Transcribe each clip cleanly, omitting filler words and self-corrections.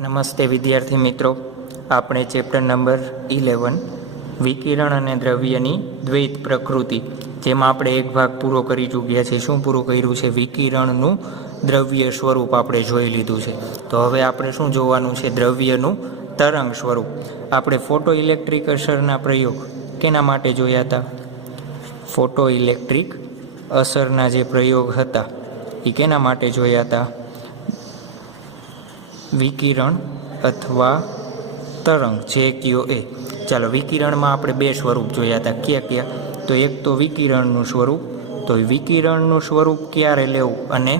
નમસ્તે વિદ્યાર્થી મિત્રો, આપણે ચેપ્ટર નંબર 11 વિકિરણ અને દ્રવ્યની દ્વૈત પ્રકૃતિ, જેમાં આપણે એક ભાગ પૂરો કરી ચૂક્યા છે. શું પૂરું કર્યું છે? વિકિરણનું દ્રવ્ય સ્વરૂપ આપણે જોઈ લીધું છે. તો હવે આપણે શું જોવાનું છે? દ્રવ્યનું તરંગ સ્વરૂપ. આપણે ફોટો ઇલેક્ટ્રિક અસરના પ્રયોગ કેના માટે જોયા હતા? ફોટો ઇલેક્ટ્રિક અસરના જે પ્રયોગ હતા એ કેના માટે જોયા હતા? વિકિરણ અથવા તરંગ, જે કયો એ. ચાલો, વિકિરણમાં આપણે બે સ્વરૂપ જોયા હતા. ક્યાં? તો એક તો વિકિરણનું સ્વરૂપ, તો વિકિરણનું સ્વરૂપ ક્યારે લેવું અને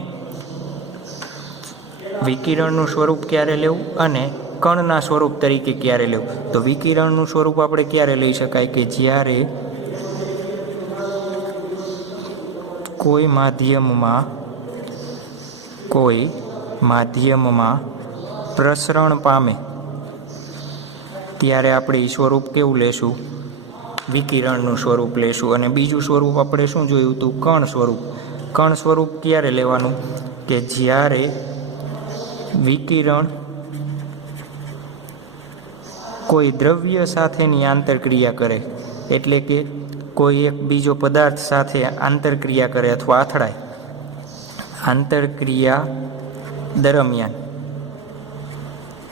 વિકિરણનું સ્વરૂપ ક્યારે લેવું અને કણના સ્વરૂપ તરીકે ક્યારે લેવું? તો વિકિરણનું સ્વરૂપ આપણે ક્યારે લઈ શકાય? કે જ્યારે કોઈ માધ્યમમાં પ્રસરણ પામે ત્યારે આપણે એ સ્વરૂપ કેવું લેશું? વિકિરણનું સ્વરૂપ લેશું. અને બીજું સ્વરૂપ આપણે શું જોયું હતું? કણ સ્વરૂપ. કણ સ્વરૂપ ક્યારે લેવાનું? કે જ્યારે વિકિરણ કોઈ દ્રવ્ય સાથેની આંતરક્રિયા કરે, એટલે કે કોઈ એક બીજો પદાર્થ સાથે આંતરક્રિયા કરે અથવા અથડાય. આંતરક્રિયા દરમિયાન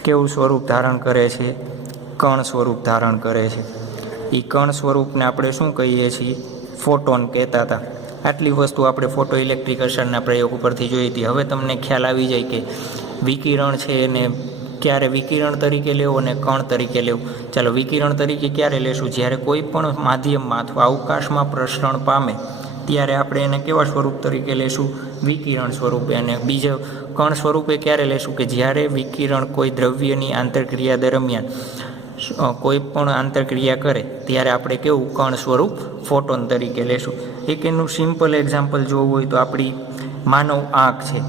કેવું સ્વરૂપ ધારણ કરે છે? કણ સ્વરૂપ ધારણ કરે છે. એ કણ સ્વરૂપને આપણે શું કહીએ છીએ? ફોટોન કહેતા હતા. આટલી વસ્તુ આપણે ફોટો ઇલેક્ટ્રિક અસરના પ્રયોગ ઉપરથી જોઈ હતી. હવે તમને ખ્યાલ આવી જાય કે વિકિરણ છે એને ક્યારે વિકિરણ તરીકે લેવું અને કણ તરીકે લેવું. ચાલો, વિકિરણ તરીકે ક્યારે લેશું? જ્યારે કોઈ પણ માધ્યમમાં અથવા અવકાશમાં પ્રસરણ પામે ત્યારે આપણે એને કેવા સ્વરૂપ તરીકે લેશું? વિકિરણ સ્વરૂપે. અને બીજો કણ સ્વરૂપે ક્યારે લેશું? કે જ્યારે વિકિરણ કોઈ દ્રવ્યની આંતરક્રિયા દરમિયાન કોઈ પણ આંતરક્રિયા કરે ત્યારે આપણે કેવું? કણ સ્વરૂપ ફોટોન તરીકે લેશું. એક એનું સિમ્પલ એક્ઝામ્પલ જોવું હોય તો આપણી માનવ આંખ છે.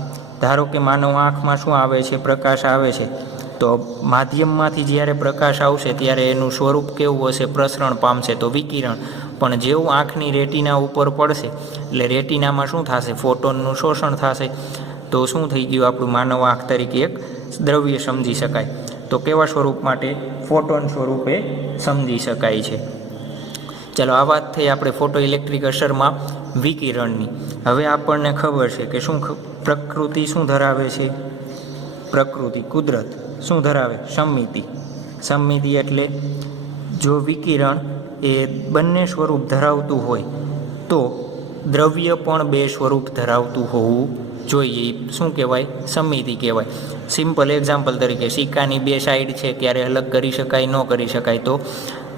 ધારો કે માનવ આંખમાં શું આવે છે? પ્રકાશ આવે છે. તો માધ્યમમાંથી જ્યારે પ્રકાશ આવશે ત્યારે એનું સ્વરૂપ કેવું હશે? પ્રસરણ પામશે, તો વિકિરણ. પણ જેવું આંખની રેટિના ઉપર પડશે એટલે રેટિનામાં શું થશે? ફોટોનનું શોષણ થશે. તો શું થઈ ગયું? આપણું માનવ આંખ તરીકે એક દ્રવ્ય સમજી શકાય. તો કેવા સ્વરૂપ માટે? ફોટોન સ્વરૂપે સમજી શકાય છે. ચાલો, આ વાત થઈ આપણે ફોટો ઇલેક્ટ્રિક અસરમાં વિકિરણની. હવે આપણને ખબર છે કે શું પ્રકૃતિ શું ધરાવે છે? પ્રકૃતિ, કુદરત શું ધરાવે? સમમિતિ. સમમિતિ એટલે જો વિકિરણ એ બંને સ્વરૂપ ધરાવતું હોય તો દ્રવ્ય પણ બે સ્વરૂપ ધરાવતું હોવું જોઈએ. શું કહેવાય? સમમિતિ કહેવાય. સિમ્પલ એક્ઝામ્પલ તરીકે સિક્કાની બે સાઈડ છે, ક્યારે અલગ કરી શકાય? ન કરી શકાય. તો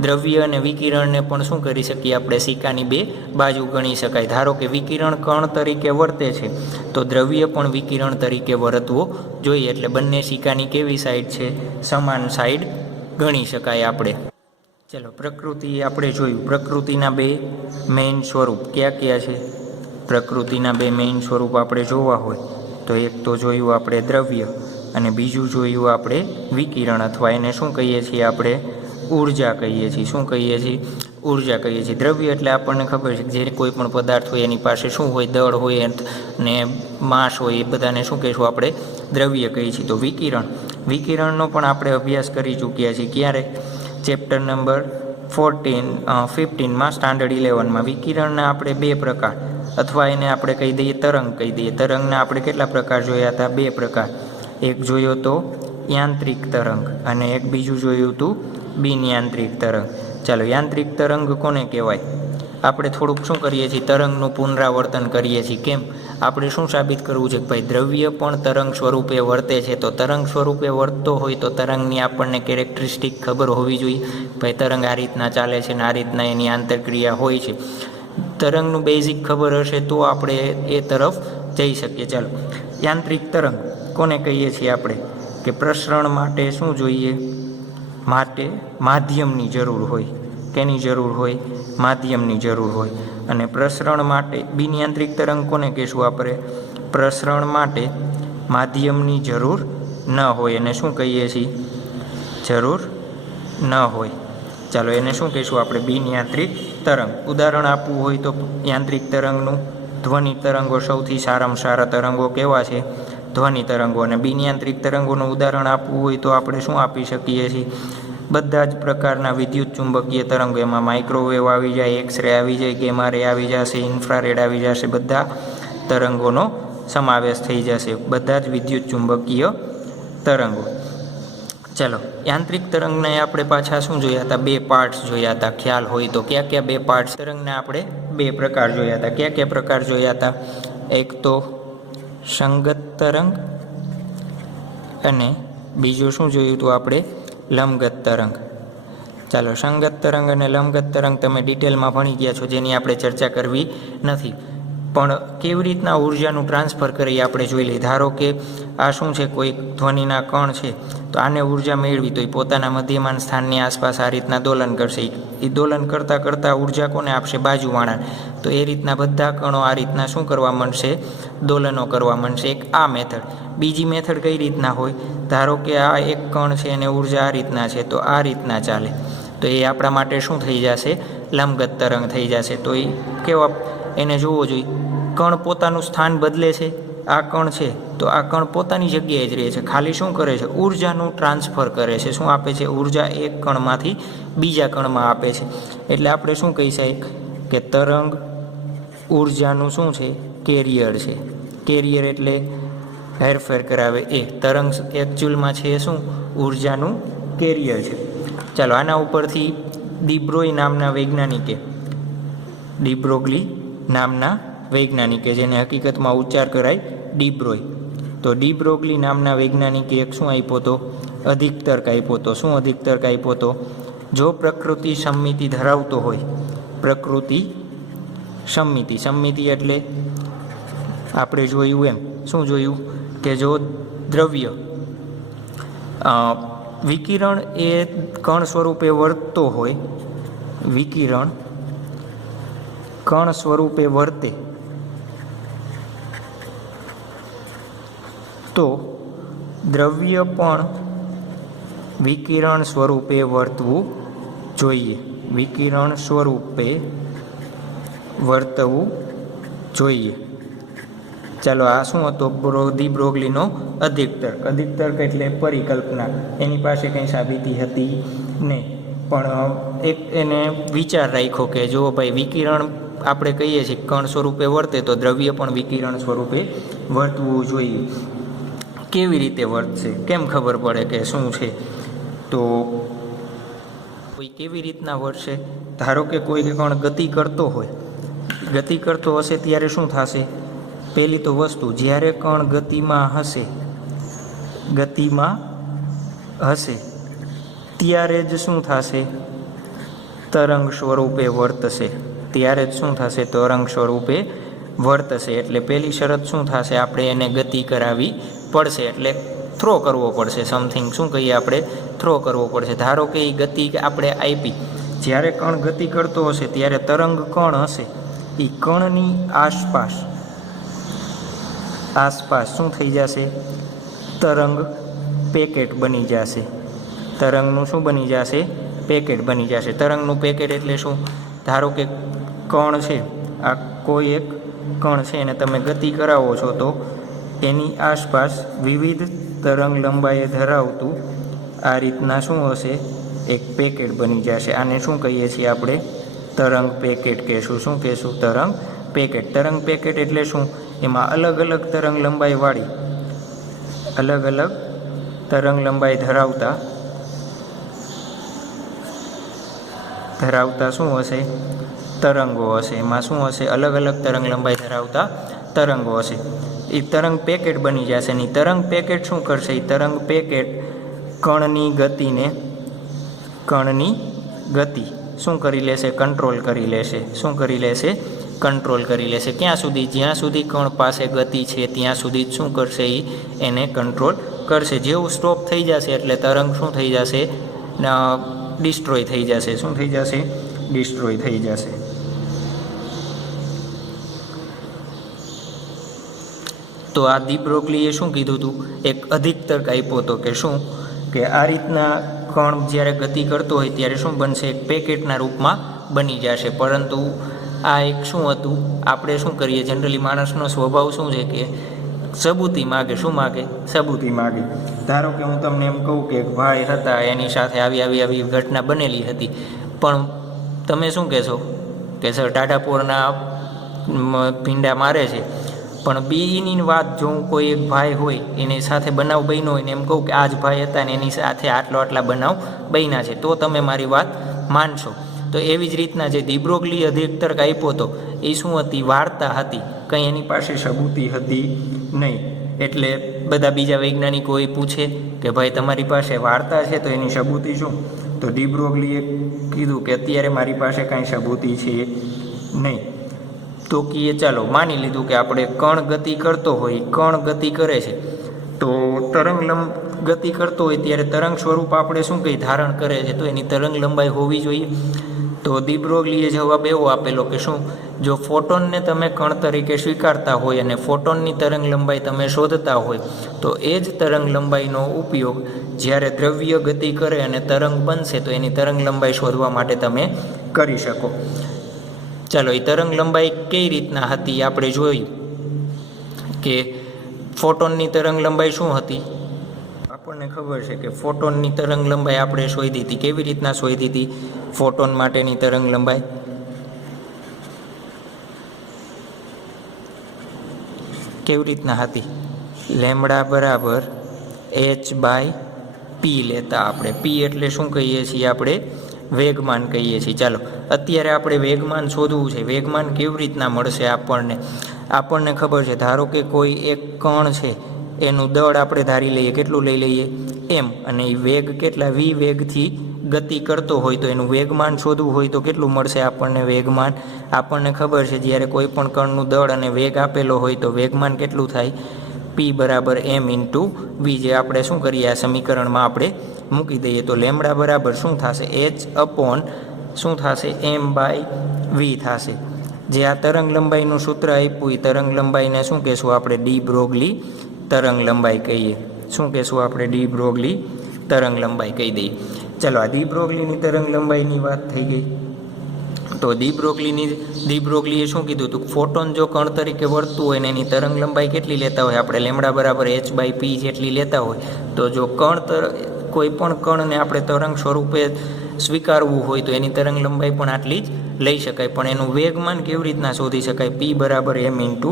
દ્રવ્ય અને વિકિરણને પણ શું કરી શકીએ આપણે? સિક્કાની બે બાજુ ગણી શકાય. ધારો કે વિકિરણ કણ તરીકે વર્તે છે તો દ્રવ્ય પણ વિકિરણ તરીકે વર્તવો જોઈએ. એટલે બંને સિક્કાની કેવી સાઈડ છે? સમાન સાઈડ ગણી શકાય આપણે. ચલો, પ્રકૃતિ આપણે જોયું. પ્રકૃતિના બે મેઇન સ્વરૂપ ક્યાં છે? પ્રકૃતિના બે મેઇન સ્વરૂપ આપણે જોવા હોય તો એક તો જોયું આપણે દ્રવ્ય અને બીજું જોયું આપણે વિકિરણ, અથવા એને શું કહીએ છીએ આપણે? ઉર્જા કહીએ છીએ. શું કહીએ છીએ? ઉર્જા કહીએ છીએ. દ્રવ્ય એટલે આપણને ખબર છે કે જે કોઈ પણ પદાર્થ હોય એની પાસે શું હોય? દળ હોય ને માસ હોય. એ બધાને શું કહીશું આપણે? દ્રવ્ય કહીએ છીએ. તો વિકિરણનો પણ આપણે અભ્યાસ કરી ચૂક્યા છીએ. ક્યારે? ચેપ્ટર નંબર 15માં સ્ટાન્ડર્ડ 11માં. વિકિરણના આપણે બે પ્રકાર, અથવા એને આપણે કહી દઈએ તરંગ કહી દઈએ. તરંગના આપણે કેટલા પ્રકાર જોયા હતા? બે પ્રકાર. એક જોયો તો યાંત્રિક તરંગ અને એક બીજું જોયું હતું બિન યાંત્રિક તરંગ. ચાલો, યાંત્રિક તરંગ કોને કહેવાય? આપણે થોડુંક શું કરીએ છીએ? તરંગનું પુનરાવર્તન કરીએ છીએ. કેમ? આપણે શું સાબિત કરવું છે? કે ભાઈ દ્રવ્ય પણ તરંગ સ્વરૂપે વર્તે છે. તો તરંગ સ્વરૂપે વર્તતો હોય તો તરંગની આપણને કેરેક્ટરિસ્ટિક ખબર હોવી જોઈએ. ભાઈ તરંગ આ રીતના ચાલે છે ને આ રીતના એની આંતરક્રિયા હોય છે. તરંગનું બેઝિક ખબર હશે તો આપણે એ તરફ જઈ શકીએ. ચાલો, યાંત્રિક તરંગ કોને કહીએ છીએ આપણે? કે પ્રસરણ માટે શું જોઈએ? માટે માધ્યમની જરૂર હોય. કેની જરૂર હોય? માધ્યમની જરૂર હોય. અને પ્રસરણ માટે બિનયાંત્રિક તરંગ કોને કહીશું આપણે? પ્રસરણ માટે માધ્યમની જરૂર ન હોય. એને શું કહીએ છીએ? જરૂર ન હોય. ચાલો, એને શું કહીશું આપણે? બિનયાંત્રિક તરંગ. ઉદાહરણ આપવું હોય તો યાંત્રિક તરંગનું ધ્વનિ તરંગો સૌથી સારામાં સારા તરંગો કેવા છે? ધ્વનિ તરંગો. અને બિનયાંત્રિક તરંગોનું ઉદાહરણ આપવું હોય તો આપણે શું આપી શકીએ છીએ? બધા જ પ્રકારના વિદ્યુત ચુંબકીય તરંગો, એમાં માઇક્રોવેવ આવી જાય, એક્સરે આવી જાય, ગેમા રે આવી જશે, ઇન્ફ્રારેડ આવી જશે, બધા તરંગોનો સમાવેશ થઈ જશે, બધા જ વિદ્યુત ચુંબકીય તરંગો. ચાલો, યાંત્રિક તરંગને આપણે પાછા શું જોયા હતા? 2 પાર્ટ્સ જોયા હતા. ખ્યાલ હોય તો ક્યાં ક્યાં 2 પાર્ટ્સ? તરંગને આપણે 2 પ્રકાર જોયા હતા. ક્યાં ક્યાં પ્રકાર જોયા હતા? એક તો સંગત તરંગ અને બીજું શું જોયું હતું આપણે? લંબગત તરંગ. ચાલો, સંગત તરંગ અને લંબગત તરંગ તમે ડિટેલમાં ભણી ગયા છો, જેની આપણે ચર્ચા કરવી નથી. પણ કેવી રીતના ઉર્જાનું ટ્રાન્સફર કરી આપણે જોઈ લઈએ. ધારો કે આ શું છે? કોઈ ધ્વનિના કણ છે, તો આને ઉર્જા મેળવી તો એ પોતાના મધ્યમાન સ્થાનની આસપાસ આ રીતના દોલન કરશે. એ દોલન કરતાં કરતાં ઉર્જા કોને આપશે? બાજુવાળાને. તો એ રીતના બધા કણો આ રીતના શું કરવા માંડશે? દોલનો કરવા માંડશે. એક આ મેથડ. બીજી મેથડ કઈ રીતના હોય? ધારો કે આ એક કણ છે અને ઉર્જા આ રીતના છે, તો આ રીતના ચાલે, તો એ આપણા માટે શું થઈ જશે? લંબગત તરંગ થઈ જશે. તો એ કેવા એને જોવો જોઈએ? કણ પોતાનું સ્થાન બદલે છે. આ કણ છે તો આ કણ પોતાની જગ્યાએ જ રહે છે, ખાલી શું કરે છે? ઉર્જાનું ટ્રાન્સફર કરે છે. શું આપે છે? ઉર્જા એક કણમાંથી બીજા કણમાં આપે છે. એટલે આપણે શું કહી શકીએ કે તરંગ ઉર્જાનું શું છે? કેરિયર છે. કેરિયર એટલે હેરફેર કરાવે એ. તરંગ એકચ્યુઅલમાં છે શું? ઉર્જાનું કેરિયર છે. ચાલો, આના ઉપરથી ડિબ્રોય નામના વૈજ્ઞાનિકે, ડિબ્રોગ્લી નામના વૈજ્ઞાનિકે, જેને હકીકતમાં ઉચ્ચાર કરાય ડિબ્રોય, તો ડિબ્રોગ્લી નામના વૈજ્ઞાનિકે એક શું આપ્યો હતો? અધિક તર્ક આપ્યો હતો. શું અધિક તર્ક આપ્યો હતો? જો પ્રકૃતિ સમમિતિ ધરાવતો હોય, પ્રકૃતિ સમમિતિ, સમમિતિ એટલે આપણે જોયું એમ, શું જોયું? કે જો દ્રવ્ય વિકિરણ એ કણ સ્વરૂપે વર્તતો હોય, વિકિરણ કણ સ્વરૂપે વર્તે, તો દ્રવ્ય પણ વિકિરણ સ્વરૂપે વર્તવું જોઈએ. વિકિરણ સ્વરૂપે વર્તવું જોઈએ. ચાલો, આ શું હતો? ડિબ્રોગ્લીનો અધિક તર્ક. અધિક તર્ક એટલે પરિકલ્પના. એની પાસે કંઈ સાબિતી હતી નહીં, પણ એક એને વિચાર રાખ્યો કે જો ભાઈ વિકિરણ આપણે કહીએ છીએ કણ સ્વરૂપે વર્તે, તો દ્રવ્ય પણ વિકિરણ સ્વરૂપે વર્તવું જોઈએ. કેવી રીતે વર્તશે? કેમ ખબર પડે કે શું છે? તો કોઈ કેવી રીતના વર્તશે? ધારો કે કોઈ કણ ગતિ કરતો હોય, ગતિ કરતો હશે ત્યારે શું થશે? પહેલી તો વસ્તુ, જ્યારે કણ ગતિમાં હશે ત્યારે જ શું થશે? તરંગ સ્વરૂપે વર્તશે. ત્યારે જ શું થશે? તરંગ સ્વરૂપે વર્તશે. એટલે પહેલી શરત શું થશે? આપણે એને ગતિ કરાવવી પડશે, એટલે થ્રો કરવો પડશે. સમથિંગ શું કહીએ આપણે? થ્રો કરવો પડશે. ધારો કે એ ગતિ આપણે આપી, જ્યારે કણ ગતિ કરતો હશે ત્યારે તરંગ કણ હશે, એ કણની આસપાસ શું થઈ જશે? તરંગ પેકેટ બની જશે. તરંગનું શું બની જશે? પેકેટ બની જશે. તરંગનું પેકેટ એટલે શું? ધારો કે કણ છે, આ કોઈ એક કણ છે એને તમે ગતિ કરાવો છો, તો એની આસપાસ વિવિધ તરંગ લંબાઈએ ધરાવતું આ રીતના શું હશે? એક પેકેટ બની જશે. આને શું કહીએ છીએ આપણે? તરંગ પેકેટ કહેશું. શું કહેશું? તરંગ પેકેટ. તરંગ પેકેટ એટલે શું? એમાં અલગ અલગ તરંગ લંબાઈવાળી, અલગ અલગ તરંગ લંબાઈ ધરાવતા શું હશે? તરંગો હશે. એમાં શું હશે? અલગ અલગ તરંગ લંબાઈ ધરાવતા તરંગો હશે. એ તરંગ પેકેટ બની જશે. ને તરંગ પેકેટ શું કરશે? એ તરંગ પેકેટ કણની ગતિ શું કરી લેશે? કંટ્રોલ કરી લેશે. શું કરી લેશે? કંટ્રોલ કરી લેશે. ક્યાં સુધી? જ્યાં સુધી કણ પાસે ગતિ છે ત્યાં સુધી જ શું કરશે? એને કંટ્રોલ કરશે. જેવું સ્ટોપ થઈ જશે એટલે તરંગ શું થઈ જશે? ડિસ્ટ્રોય થઈ જશે. શું થઈ જશે? ડિસ્ટ્રોય થઈ જશે. તો આ ડિબ્રોગ્લીએ શું કીધું હતું? એક અધિક તર્ક આપ્યો હતો કે શું? કે આ રીતના કણ જ્યારે ગતિ કરતો હોય ત્યારે શું બનશે? એક પેકેટના રૂપમાં બની જશે. પરંતુ આ એક શું હતું? આપણે શું કરીએ? જનરલી માણસનો સ્વભાવ શું છે કે સબૂતી માગે. શું માગે? સબૂતી માગે. ધારો કે હું તમને એમ કહું કે એક ભાઈ હતા, એની સાથે આવી ઘટના બનેલી હતી, પણ તમે શું કહેશો કે સર ટાઢાપોરના ભીંડા મારે છે. પણ બીની વાત જો હું કોઈ એક ભાઈ હોય એની સાથે બનાવ બન્યો હોય ને એમ કહું કે આ જ ભાઈ હતા ને એની સાથે આટલા બનાવ બન્યા છે, તો તમે મારી વાત માનશો. તો એવી જ રીતના જે દી બ્રોગલીએ અધિકતર્ક આપ્યો હતો એ શું હતી? વાર્તા હતી. કંઈ એની પાસે સબૂતી હતી નહીં. એટલે બધા બીજા વૈજ્ઞાનિકો એ પૂછે કે ભાઈ તમારી પાસે વાર્તા છે તો એની સબૂતી શું? તો દી બ્રોગલીએ કીધું કે અત્યારે મારી પાસે કાંઈ સબૂતી છે નહીં. તો કીએ ચાલો માની લીધું કે આપણે કણ ગતિ કરતો હોય, કણ ગતિ કરે છે, તો ગતિ કરતો હોય ત્યારે તરંગ સ્વરૂપ આપણે શું કંઈ ધારણ કરે છે, તો એની તરંગ લંબાઈ હોવી જોઈએ. તો દી બ્રોગલીએ જવાબ એવો આપેલો કે શું, જો ફોટોનને તમે કણ તરીકે સ્વીકારતા હોય અને ફોટોનની તરંગ લંબાઈ તમે શોધતા હોય, તો એ જ તરંગ લંબાઈનો ઉપયોગ જ્યારે દ્રવ્ય ગતિ કરે અને તરંગ બનશે તો એની તરંગ લંબાઈ શોધવા માટે તમે કરી શકો. ચાલો, એ તરંગ લંબાઈ કઈ રીતના હતી આપણે જોયું કે ફોટોનની તરંગ લંબાઈ શું હતી. આપણને ખબર છે કે ફોટોનની તરંગ લંબાઈ આપણે શોધી હતી. કેવી રીતના શોધી હતી ફોટોન માટેની તરંગ લંબાઈ? કેવી રીતના હતી? લેમ્બડા બરાબર h/p લેતા આપણે. p એટલે શું કહીએ છીએ આપણે? વેગમાન કહીએ છીએ. ચાલો, અત્યારે આપણે વેગમાન શોધવું છે. વેગમાન કેવી રીતના મળશે આપણને ખબર છે. ધારો કે કોઈ એક કણ છે, એનું દળ આપણે ધારી લઈએ, કેટલું લઈ લઈએ? m, અને એ વેગ કેટલા v વેગથી ગતિ કરતો હોય તો એનું વેગમાન શોધવું હોય તો કેટલું મળશે આપણને વેગમાન? આપણને ખબર છે જ્યારે કોઈ પણ કણનું દળ અને વેગ આપેલો હોય તો વેગમાન કેટલું થાય? p બરાબર m ઇન્ટુ v, જે આપણે શું કરીએ આ સમીકરણમાં આપણે મૂકી દઈએ. તો લેમ્બડા બરાબર શું થશે? h અપોન શું થશે? m/v થશે. જે આ તરંગ લંબાઈનું સૂત્ર આપ્યું એ તરંગ લંબાઈને શું કહેશું આપણે? ડી બ્રોગલી તરંગ લંબાઈ કહીએ. શું કહેશું આપણે? ડી બ્રોગલી તરંગ લંબાઈ કહી દઈએ. ચાલો, આ ડી બ્રોગલીની તરંગ લંબાઈની વાત થઈ ગઈ. તો ડી બ્રોગલીએ શું કીધું હતું? ફોટોન જો કણ તરીકે વર્તતું હોય ને એની તરંગ લંબાઈ કેટલી લેતા હોય આપણે? લેમ્બડા બરાબર h/p જેટલી લેતા હોય. તો જો કોઈ પણ કણને આપણે તરંગ સ્વરૂપે સ્વીકારવું હોય તો એની તરંગ લંબાઈ પણ આટલી જ લઈ શકાય. પણ એનું વેગમાન કેવી રીતના શોધી શકાય? p બરાબર m ઇન્ટુ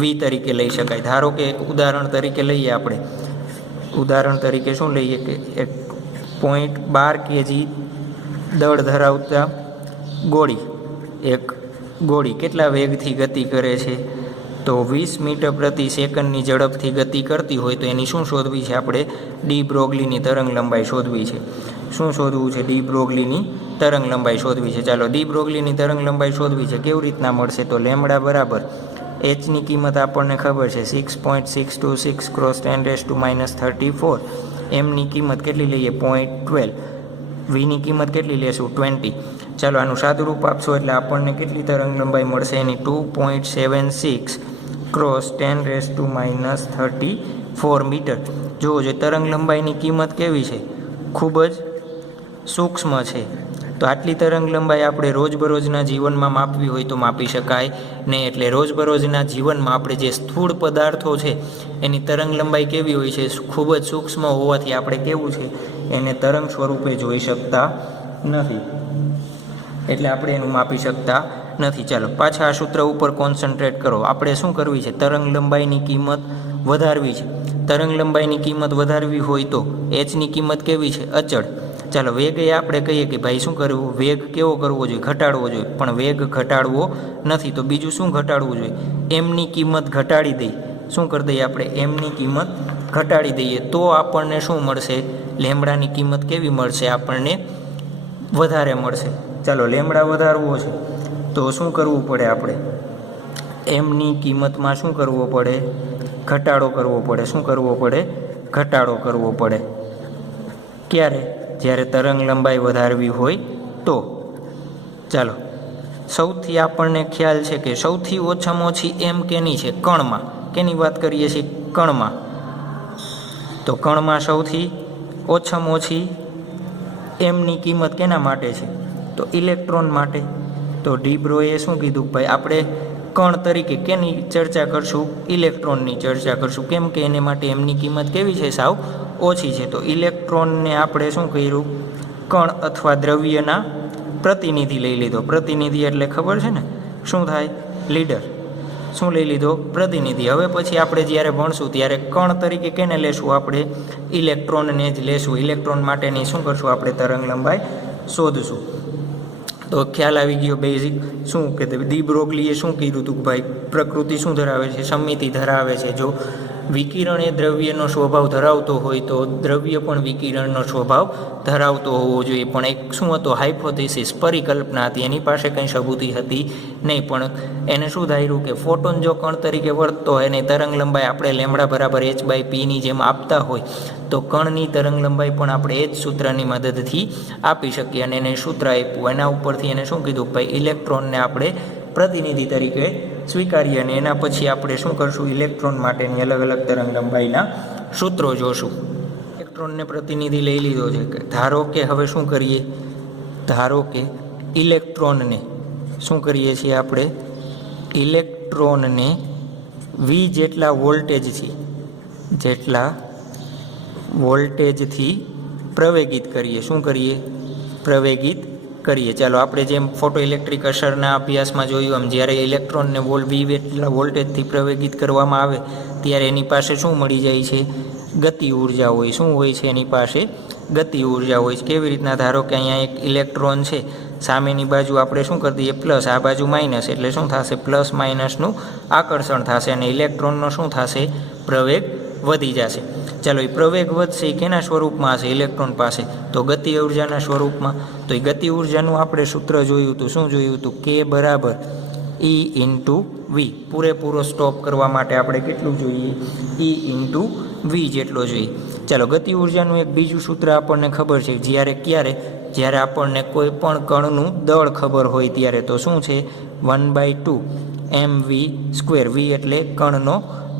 v તરીકે લઈ શકાય. ધારો કે એક ઉદાહરણ તરીકે લઈએ આપણે. ઉદાહરણ તરીકે શું લઈએ કે એક 0.12 kg દળ ધરાવતા ગોળી કેટલા વેગથી ગતિ કરે છે? તો 20 મીટર પ્રતિ સેકન્ડની ઝડપથી ગતિ કરતી હોય તો એની શું શોધવી છે આપણે? ડી બ્રોગલીની તરંગ લંબાઈ શોધવી છે. શું શોધવું છે? ડી બ્રોગલીની તરંગ લંબાઈ શોધવી છે. ચાલો, ડી બ્રોગલીની તરંગ લંબાઈ શોધવી છે. કેવી રીતના મળશે? તો લેમ્બડા બરાબર hની કિંમત આપણને ખબર છે 6.626 × 10⁻34. mની કિંમત કેટલી લઈએ? 0.12. vની કિંમત કેટલી લેશું? 20. ચાલો, આનું સાદુરૂપ આપશો એટલે આપણને કેટલી તરંગ લંબાઈ મળશે? એની 2.76 × 10⁻34 મીટર. જુઓ, જે તરંગ લંબાઈની કિંમત કેવી છે? ખૂબ જ સૂક્ષ્મ છે. તો આટલી તરંગ લંબાઈ આપણે રોજબરોજના જીવનમાં માપવી હોય તો માપી શકાય નહીં. એટલે રોજબરોજના જીવનમાં આપણે જે સ્થૂળ પદાર્થો છે એની તરંગ લંબાઈ કેવી હોય છે? ખૂબ જ સૂક્ષ્મ હોવાથી આપણે કેવું છે? એને તરંગ સ્વરૂપે જોઈ શકતા નથી. એટલે આપણે એનું માપી શકતા નથી. ચાલો, પાછા આ સૂત્ર ઉપર કોન્સન્ટ્રેટ કરો. આપણે શું કરવી છે? તરંગ લંબાઈની કિંમત વધારવી છે. તરંગ લંબાઈની કિંમત વધારવી હોય તો hની કિંમત કેવી છે? અચળ. ચાલો, વેગ એ આપણે કહીએ કે ભાઈ શું કરવું? વેગ કેવો કરવો જોઈએ? ઘટાડવો જોઈએ. પણ વેગ ઘટાડવો નથી તો બીજું શું ઘટાડવું જોઈએ? mની કિંમત ઘટાડી દઈએ. શું કરી દઈએ આપણે? mની કિંમત ઘટાડી દઈએ તો આપણને શું મળશે? લેમ્બડાની કિંમત કેવી મળશે? આપણને વધારે મળશે. ચાલો, લેમ્બડા વધારવો છે તો શું કરવું પડે આપણે? mની કિંમતમાં શું કરવો પડે? ઘટાડો કરવો પડે. શું કરવો પડે? ઘટાડો કરવો પડે. ક્યારે? જ્યારે તરંગ લંબાઈ વધારવી હોય તો. ચાલો, સૌથી આપણને ખ્યાલ છે કે સૌથી ઓછામાં ઓછી m કેની છે? કણમાં. કેની વાત કરીએ છીએ? કણમાં. તો કણમાં સૌથી ઓછામાં ઓછી mની કિંમત કેના માટે છે? તો ઇલેક્ટ્રોન માટે. તો ડી બ્રોએ શું કીધું? ભાઈ આપણે કણ તરીકે કેની ચર્ચા કરશું? ઇલેક્ટ્રોનની ચર્ચા કરશું. કેમ કે એને માટે એમની કિંમત કેવી છે? સાવ ઓછી છે. તો ઇલેક્ટ્રોનને આપણે શું કર્યું? કણ અથવા દ્રવ્યના પ્રતિનિધિ લઈ લીધો. પ્રતિનિધિ એટલે ખબર છે ને શું થાય? લીડર. શું લઈ લીધો? પ્રતિનિધિ. હવે પછી આપણે જ્યારે ભણશું ત્યારે કણ તરીકે કેને લેશું? આપણે ઇલેક્ટ્રોનને જ લેશું. ઇલેક્ટ્રોન માટેની શું કરશું? આપણે તરંગ લંબાઈ શોધશું. તો ખ્યાલ આવી ગયો બેઝિક. શું કે ડી બ્રોગલીએ શું કીધું હતું? ભાઈ પ્રકૃતિ શું ધરાવે છે? સમમિતિ ધરાવે છે. જો વિકિરણ એ દ્રવ્યનો સ્વભાવ ધરાવતો હોય તો દ્રવ્ય પણ વિકિરણનો સ્વભાવ ધરાવતો હોવો જોઈએ. પણ એક શું હતો? હાઇપોથેસિસ, પરિકલ્પના હતી. એની પાસે કંઈ સબૂતી હતી નહીં. પણ એને શું ધાર્યું કે ફોટોન જો કણ તરીકે વર્તતો હોય અને તરંગ લંબાઈ આપણે લેમડા બરાબર h/p જેમ આપતા હોય તો કણની તરંગ લંબાઈ પણ આપણે એ જ સૂત્રની મદદથી આપી શકીએ. અને એને સૂત્ર આપ્યું. એના ઉપરથી એને શું કીધું? ભાઈ ઇલેક્ટ્રોનને આપણે પ્રતિનિધિ તરીકે સ્વીકારીએ અને એના પછી આપણે શું કરશું? ઇલેક્ટ્રોન માટેની અલગ અલગ તરંગ લંબાઈના સૂત્રો જોશું. ઇલેક્ટ્રોનને પ્રતિનિધિ લઈ લીધો છે. ધારો કે હવે શું કરીએ? ધારો કે ઇલેક્ટ્રોનને શું કરીએ છીએ આપણે? ઇલેક્ટ્રોનને વી જેટલા વોલ્ટેજથી પ્રવેગિત કરીએ. શું કરીએ? પ્રવેગિત કરીએ. ચાલો આપણે જેમ ફોટો ઇલેક્ટ્રિક અસરના અભ્યાસમાં જોયું એમ જ્યારે ઇલેક્ટ્રોનને વી એટલા વોલ્ટેજથી પ્રવેગિત કરવામાં આવે ત્યારે એની પાસે શું મળી જાય છે? ગતિ ઉર્જા હોય. શું હોય છે એની પાસે? ગતિ ઉર્જા હોય છે. કેવી રીતના? ધારો કે અહીંયા એક ઇલેક્ટ્રોન છે, સામેની બાજુ આપણે શું કરી દઈએ? પ્લસ, આ બાજુ માઇનસ. એટલે શું થશે? પ્લસ માઇનસનું આકર્ષણ થશે અને ઇલેક્ટ્રોનનો શું થશે? પ્રવેગ વધી જશે. ચાલો એ પ્રવેગ વધશે એ કેના સ્વરૂપમાં હશે? ઇલેક્ટ્રોન પાસે. તો ગતિ ઉર્જાના સ્વરૂપમાં. તો એ ગતિ ઉર્જાનું આપણે સૂત્ર જોયું હતું. શું જોયું હતું? કે બરાબર E ઇન્ટુ વી. પૂરેપૂરો સ્ટોપ કરવા માટે આપણે કેટલું જોઈએ? E ઇન્ટુ વી જેટલો જોઈએ. ચાલો ગતિ ઉર્જાનું એક બીજું સૂત્ર આપણને ખબર છે. જ્યારે આપણને કોઈ પણ કણનું દળ ખબર હોય ત્યારે. તો શું છે? 1/2 mv². વી એટલે કણનો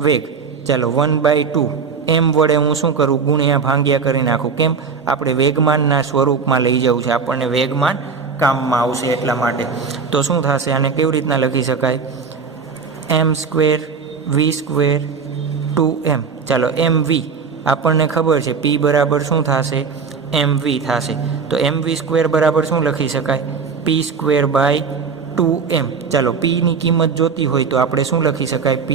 વેગ. ચાલો 1/2 એમ વડે હું શું કરું? ગુણ્યા ભાંગ્યા કરી નાખું. કેમ? આપણે વેગમાનના સ્વરૂપમાં લઈ જવું છે. આપણને વેગમાન કામમાં આવશે એટલા માટે. તો શું થશે? આને કેવી રીતના લખી શકાય? m² v² 2m. ચાલો mv આપણને ખબર છે. p બરાબર શું થશે? mv થશે. તો mv² બરાબર શું લખી શકાય? p²/2m. ચાલો પીની કિંમત જોતી હોય તો આપણે શું લખી શકાય? p²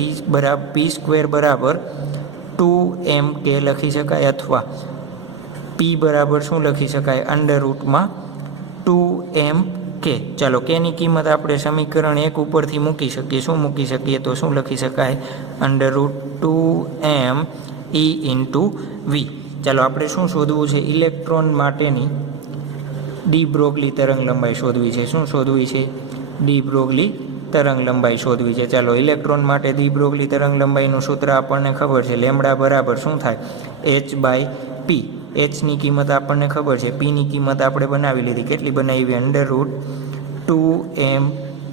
બરાબર 2m કે લખી શકાય. અથવા p બરાબર શું લખી શકાય? √2m કે. ચાલો કેની કિંમત આપણે સમીકરણ 1 ઉપરથી મૂકી શકીએ. શું મૂકી શકીએ? તો શું લખી શકાય? √2m E ઇન્ટુ વી. ચાલો આપણે શું શોધવું છે? ઇલેક્ટ્રોન માટેની ડી બ્રોગલી તરંગ લંબાઈ શોધવી છે. શું શોધવી છે? ડી બ્રોગલી તરંગ લંબાઈ શોધવી છે. ચાલો ઇલેક્ટ્રોન માટે ડી બ્રોગલી તરંગ લંબાઈનું સૂત્ર આપણને ખબર છે. લેમડા બરાબર શું થાય? h/p. એચની કિંમત આપણને ખબર છે. પીની કિંમત આપણે બનાવી લીધી. કેટલી બનાવી? √2m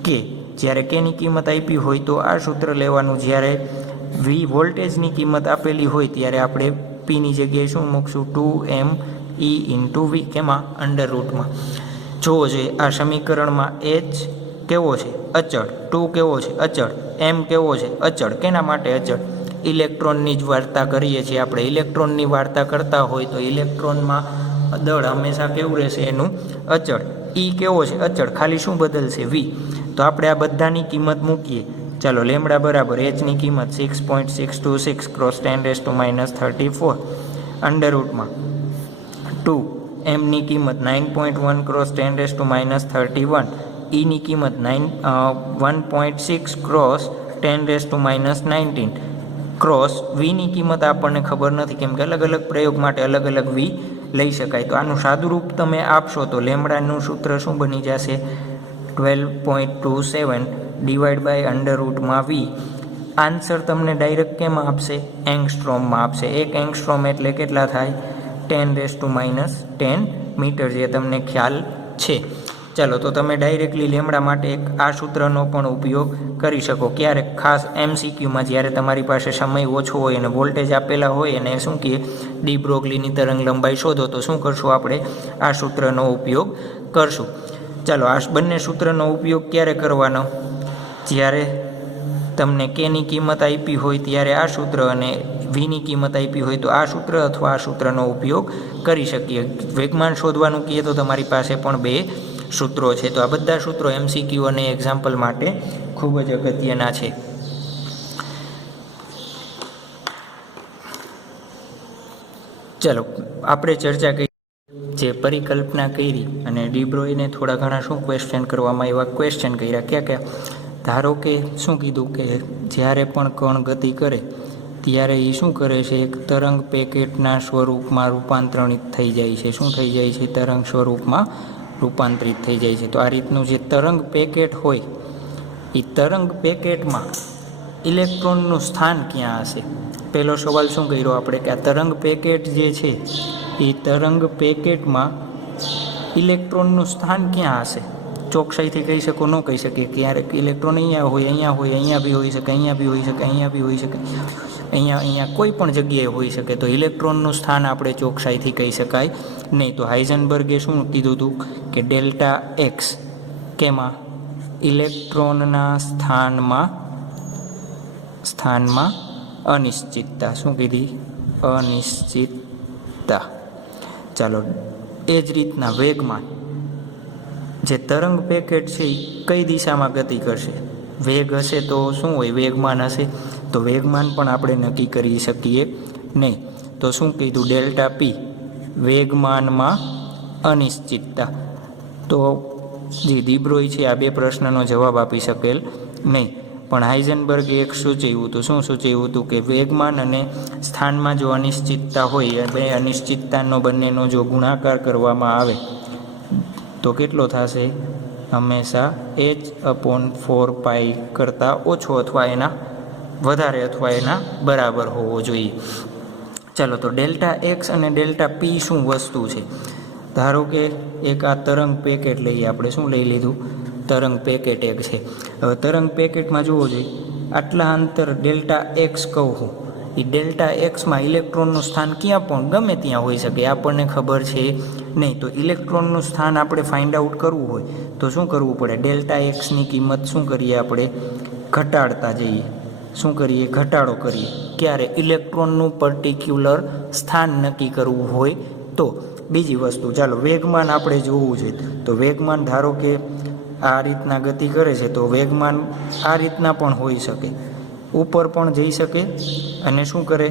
કે. જ્યારે કેની કિંમત આપી હોય તો આ સૂત્ર લેવાનું. જ્યારે વી વોલ્ટેજની કિંમત આપેલી હોય ત્યારે આપણે પીની જગ્યાએ શું મૂકશું? 2m E ઇન્ટુ વી. કેમાં? અંડરરૂટમાં. જોવો જોઈએ આ સમીકરણમાં h કેવો છે? અચળ. 2 કેવો છે? અચળ. m કેવો છે? અચળ. કેના માટે અચળ? ઇલેક્ટ્રોનની જ વાર્તા કરીએ છીએ આપણે. ઇલેક્ટ્રોનની વાર્તા કરતા હોય તો ઇલેક્ટ્રોનમાં દળ હંમેશા કેવું રહેશે? એનું અચળ. E કેવો છે? અચળ. ખાલી શું બદલશે? વી. તો આપણે આ બધાની કિંમત મૂકીએ. ચાલો લેમડા બરાબર એચની કિંમત 6.626 × 10⁻34 અંડરરૂટમાં 2. એમની કિંમત 9.1 × 10⁻31. ઈની કિંમત 1.6 × 10⁻19 ક્રોસ વીની કિંમત આપણને ખબર નથી. કેમ કે અલગ અલગ પ્રયોગ માટે અલગ અલગ વી લઈ શકાય. તો આનું સાદું રૂપ તમે આપશો તો લેમડાનું સૂત્ર શું બની જશે? 12.27 / √v. આન્સર તમને ડાયરેક્ટ કેમાં આપશે? એંગસ્ટ્રોમમાં આપશે. એક એંગસ્ટ્રોમ એટલે કેટલા થાય? 10⁻10 મીટર, જે તમને ખ્યાલ છે. ચાલો તો તમે ડાયરેક્ટલી લેમડા માટે આ સૂત્રનો પણ ઉપયોગ કરી શકો. ક્યારેક ખાસ MCQમાં જ્યારે તમારી પાસે સમય ઓછો હોય અને વોલ્ટેજ આપેલા હોય અને શું કહીએ ડી બ્રોગલીની તરંગ લંબાઈ શોધો તો શું કરશું? આપણે આ સૂત્રનો ઉપયોગ કરશું. ચાલો આ બંને સૂત્રનો ઉપયોગ ક્યારે કરવાનો? જ્યારે તમને કેની કિંમત આપી હોય ત્યારે આ સૂત્ર અને વીની કિંમત આપી હોય તો આ સૂત્ર અથવા આ સૂત્રનો ઉપયોગ કરી શકીએ. વેગમાન શોધવાનું કહીએ તો તમારી પાસે પણ બે સૂત્રો છે. તો આ બધા સૂત્રો MCQ અને એક્ઝામ્પલ માટે ખૂબ જ અગત્યના છે. ચાલો આપણે ચર્ચા કરી જે પરિકલ્પના કરી અને ડિબ્રોઈને થોડા ઘણા શું ક્વેશ્ચન કરવામાં આવ્યા, ક્વેશ્ચન કર્યા ક્યાં ધારો કે શું કીધું કે જ્યારે પણ કણ ગતિ કરે ત્યારે એ શું કરે છે, એક તરંગ પેકેટના સ્વરૂપમાં રૂપાંતરિત થઈ જાય છે. શું થઈ જાય છે? તરંગ સ્વરૂપમાં રૂપાંતરિત થઈ જાય છે. તો આ રીતનું જે તરંગ પેકેટ હોય એ તરંગ પેકેટમાં ઇલેક્ટ્રોનનું સ્થાન ક્યાં હશે? પહેલો સવાલ શું કર્યો આપણે કે આ તરંગ પેકેટ જે છે એ તરંગ પેકેટમાં ઇલેક્ટ્રોનનું સ્થાન ક્યાં હશે? ચોકસાઈથી કહી શકો, ન કહી શકીએ. ક્યારેક ઇલેક્ટ્રોન અહીંયા હોય, અહીંયા હોય, અહીંયા બી હોઈ શકે, અહીંયા બી હોઈ શકે, અહીંયા બી હોઈ શકે, અહીંયા કોઈ પણ જગ્યાએ હોઈ શકે. તો ઇલેક્ટ્રોનનું સ્થાન આપણે ચોકસાઈથી કહી શકાય નહીં. તો હાઇઝનબર્ગે શું કીધું હતું કે ડેલ્ટા એક્સ કેમાં? ઇલેક્ટ્રોનના સ્થાનમાં અનિશ્ચિતતા. શું કીધી? અનિશ્ચિતતા. ચાલો એ જ રીતના વેગમાન, જે તરંગ પેકેટ છે એ કઈ દિશામાં ગતિ કરશે? વેગ હશે તો શું હોય? વેગમાન હશે. તો વેગમાન પણ આપણે નક્કી કરી શકીએ નહીં. તો શું કીધું? ડેલ્ટા પી વેગમાનમાં અનિશ્ચિતતા. તો જે ડિબ્રોય છે આ બે પ્રશ્નનો જવાબ આપી શકેલ નહીં. પણ હાઇઝનબર્ગે એક સૂચવ્યું હતું. શું સૂચવ્યું હતું કે વેગમાન અને સ્થાનમાં જો અનિશ્ચિતતા હોય, બે અનિશ્ચિતતાનો બંનેનો જો ગુણાકાર કરવામાં આવે તો કેટલો થશે? હંમેશા h/4π કરતાં ઓછો અથવા એના વધારે અથવા એના બરાબર હોવો જોઈએ. ચાલો તો ડેલ્ટા એક્સ અને ડેલ્ટા પી શું વસ્તુ છે? ધારો કે એક આ તરંગ પેકેટ લઈએ આપણે. શું લઈ લીધું? તરંગ પેકેટ એક છે. હવે તરંગ પેકેટમાં જોવો જોઈએ આટલા અંતર ડેલ્ટા એક્સ કહું હું, એ ડેલ્ટા એક્સમાં ઇલેક્ટ્રોનનું સ્થાન ક્યાં પણ ગમે ત્યાં હોઈ શકે, આપણને ખબર છે નહીં. તો ઇલેક્ટ્રોનનું સ્થાન આપણે ફાઇન્ડ આઉટ કરવું હોય તો શું કરવું પડે? ડેલ્ટા એક્સની કિંમત શું કરીએ આપણે? ઘટાડતા જઈએ. શું કરીએ? ઘટાડો કરીએ. ક્યારે? ઇલેક્ટ્રોનનું પર્ટિક્યુલર સ્થાન નક્કી કરવું હોય તો. બીજી વસ્તુ, ચાલો વેગમાન આપણે જોવું છે. તો વેગમાન ધારો કે આ રીતના ગતિ કરે છે તો વેગમાન આ રીતના પણ હોઈ શકે, ઉપર પણ જઈ શકે અને શું કરે?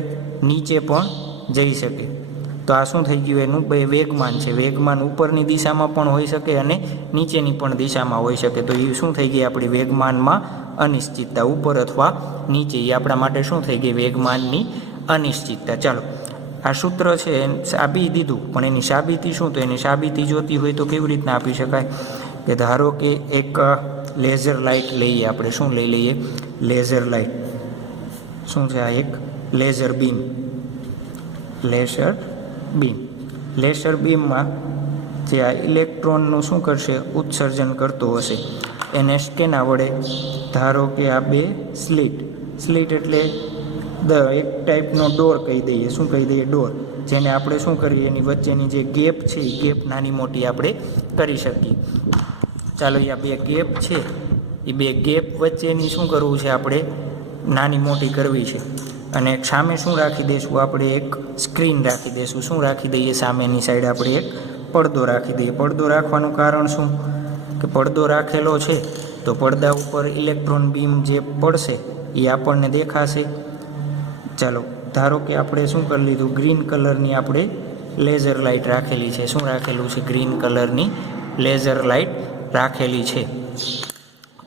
નીચે પણ જઈ શકે. તો આ શું થઈ ગયું? એનું વેગમાન છે. વેગમાન ઉપરની દિશામાં પણ હોઈ શકે અને નીચેની પણ દિશામાં હોઈ શકે. તો એ શું થઈ ગઈ? આપણી વેગમાનમાં અનિશ્ચિતતા, ઉપર અથવા નીચે. એ આપણા માટે શું થઈ ગઈ? વેગમાનની અનિશ્ચિતતા. ચાલો આ સૂત્ર છે આપી દીધું, પણ એની સાબિતી શું? તો એની સાબિતી જોતી હોય તો કેવી રીતના આપી શકાય? કે ધારો કે એક લેઝર લાઇટ લઈએ આપણે. શું લઈ લઈએ? Laser light. શું છે આ? એક લેઝર બીમ. લેઝર બીમમાં જે આ ઇલેક્ટ્રોનનું શું કરશે? ઉત્સર્જન કરતો હશે. એને કેના વડે? ધારો કે આ બે સ્લીટ એટલે એક ટાઈપનો ડોર કહી દઈએ. શું કહી દઈએ? ડોર. જેને આપણે શું કરીએ? એની વચ્ચેની જે ગેપ છે એ ગેપ નાની મોટી આપણે કરી શકીએ. ચાલો આ બે ગેપ છે, એ બે ગેપ વચ્ચેની શું કરવું છે? આપણે નાની મોટી કરવી છે. અને સામે શું રાખી દઈશું? આપણે એક સ્ક્રીન રાખી દઈશું. શું રાખી દઈએ? સામેની સાઈડ આપણે એક પડદો રાખી દઈએ. પડદો રાખવાનું કારણ શું? કે પડદો રાખેલો છે તો પડદા ઉપર ઇલેક્ટ્રોન બીમ જે પડશે એ આપણને દેખાશે. ચાલો ધારો કે આપણે શું કરી લીધું? ગ્રીન કલરની આપણે લેઝર લાઇટ રાખેલી છે. શું રાખેલું છે? ગ્રીન કલરની લેઝર લાઇટ રાખેલી છે.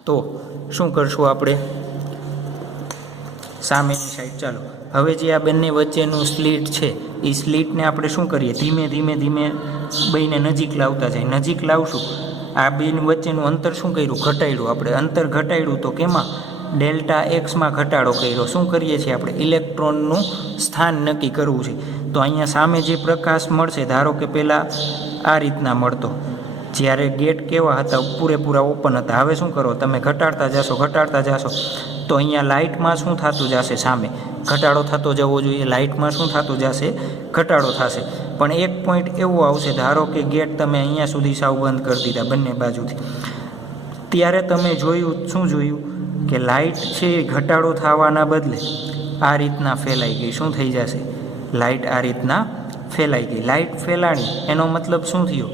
તો શું કરશું આપણે? સામેની સાઈડ. ચાલો હવે જે આ બંને વચ્ચેનું સ્લીટ છે એ સ્લીટને આપણે શું કરીએ? ધીમે બેને નજીક લાવતા જાય. નજીક લાવશું. આ બેની વચ્ચેનું અંતર શું કર્યું? ઘટાડ્યું. આપણે અંતર ઘટાડ્યું તો કેમાં? ડેલ્ટા એક્સમાં ઘટાડો કર્યો. શું કરીએ છીએ આપણે? ઇલેક્ટ્રોનનું સ્થાન નક્કી કરવું છે. તો અહીંયા સામે જે પ્રકાશ મળશે, ધારો કે પહેલાં આ રીતના મળતો, જ્યારે ગેટ કેવા હતા? પૂરેપૂરા ઓપન હતા. હવે શું કરો? તમે ઘટાડતા જશો તો અહીંયા લાઇટમાં શું થતું જશે? સામે ઘટાડો થતો જવો જોઈએ. લાઇટમાં શું થતું જશે? ઘટાડો થશે. પણ એક પોઈન્ટ એવો આવશે, ધારો કે ગેટ તમે અહીંયા સુધી સાવ બંધ કરી દીધા બંને બાજુથી, ત્યારે તમે જોયું શું જોયું? કે લાઇટ છે એ ઘટાડો થવાના બદલે આ રીતના ફેલાઈ ગઈ. શું થઈ જશે? લાઇટ આ રીતના ફેલાઈ ગઈ. લાઇટ ફેલાણી એનો મતલબ શું થયો?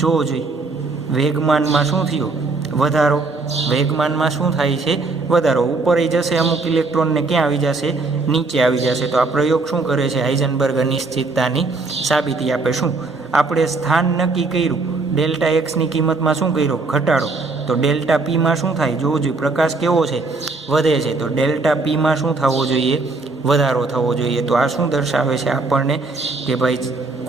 જોવો જોઈએ. વેગમાનમાં શું થયો? વધારો. વેગમાનમાં શું થાય છે? વધારો. ઉપર જશે અમુક ઇલેક્ટ્રોનને ક્યાં આવી જશે? નીચે આવી જશે. તો આ પ્રયોગ શું કરે છે? હાઇઝનબર્ગ અનિશ્ચિતતાની સાબિતી આપે. શું આપણે સ્થાન નક્કી કર્યું? ડેલ્ટા એક્સની કિંમતમાં શું કર્યો? ઘટાડો. તો ડેલ્ટા પીમાં શું થાય? જોવું જોઈએ. પ્રકાશ કેવો છે? વધે છે. તો ડેલ્ટા પીમાં શું થવો જોઈએ? વધારો થવો જોઈએ. તો આ શું દર્શાવે છે આપણને? કે ભાઈ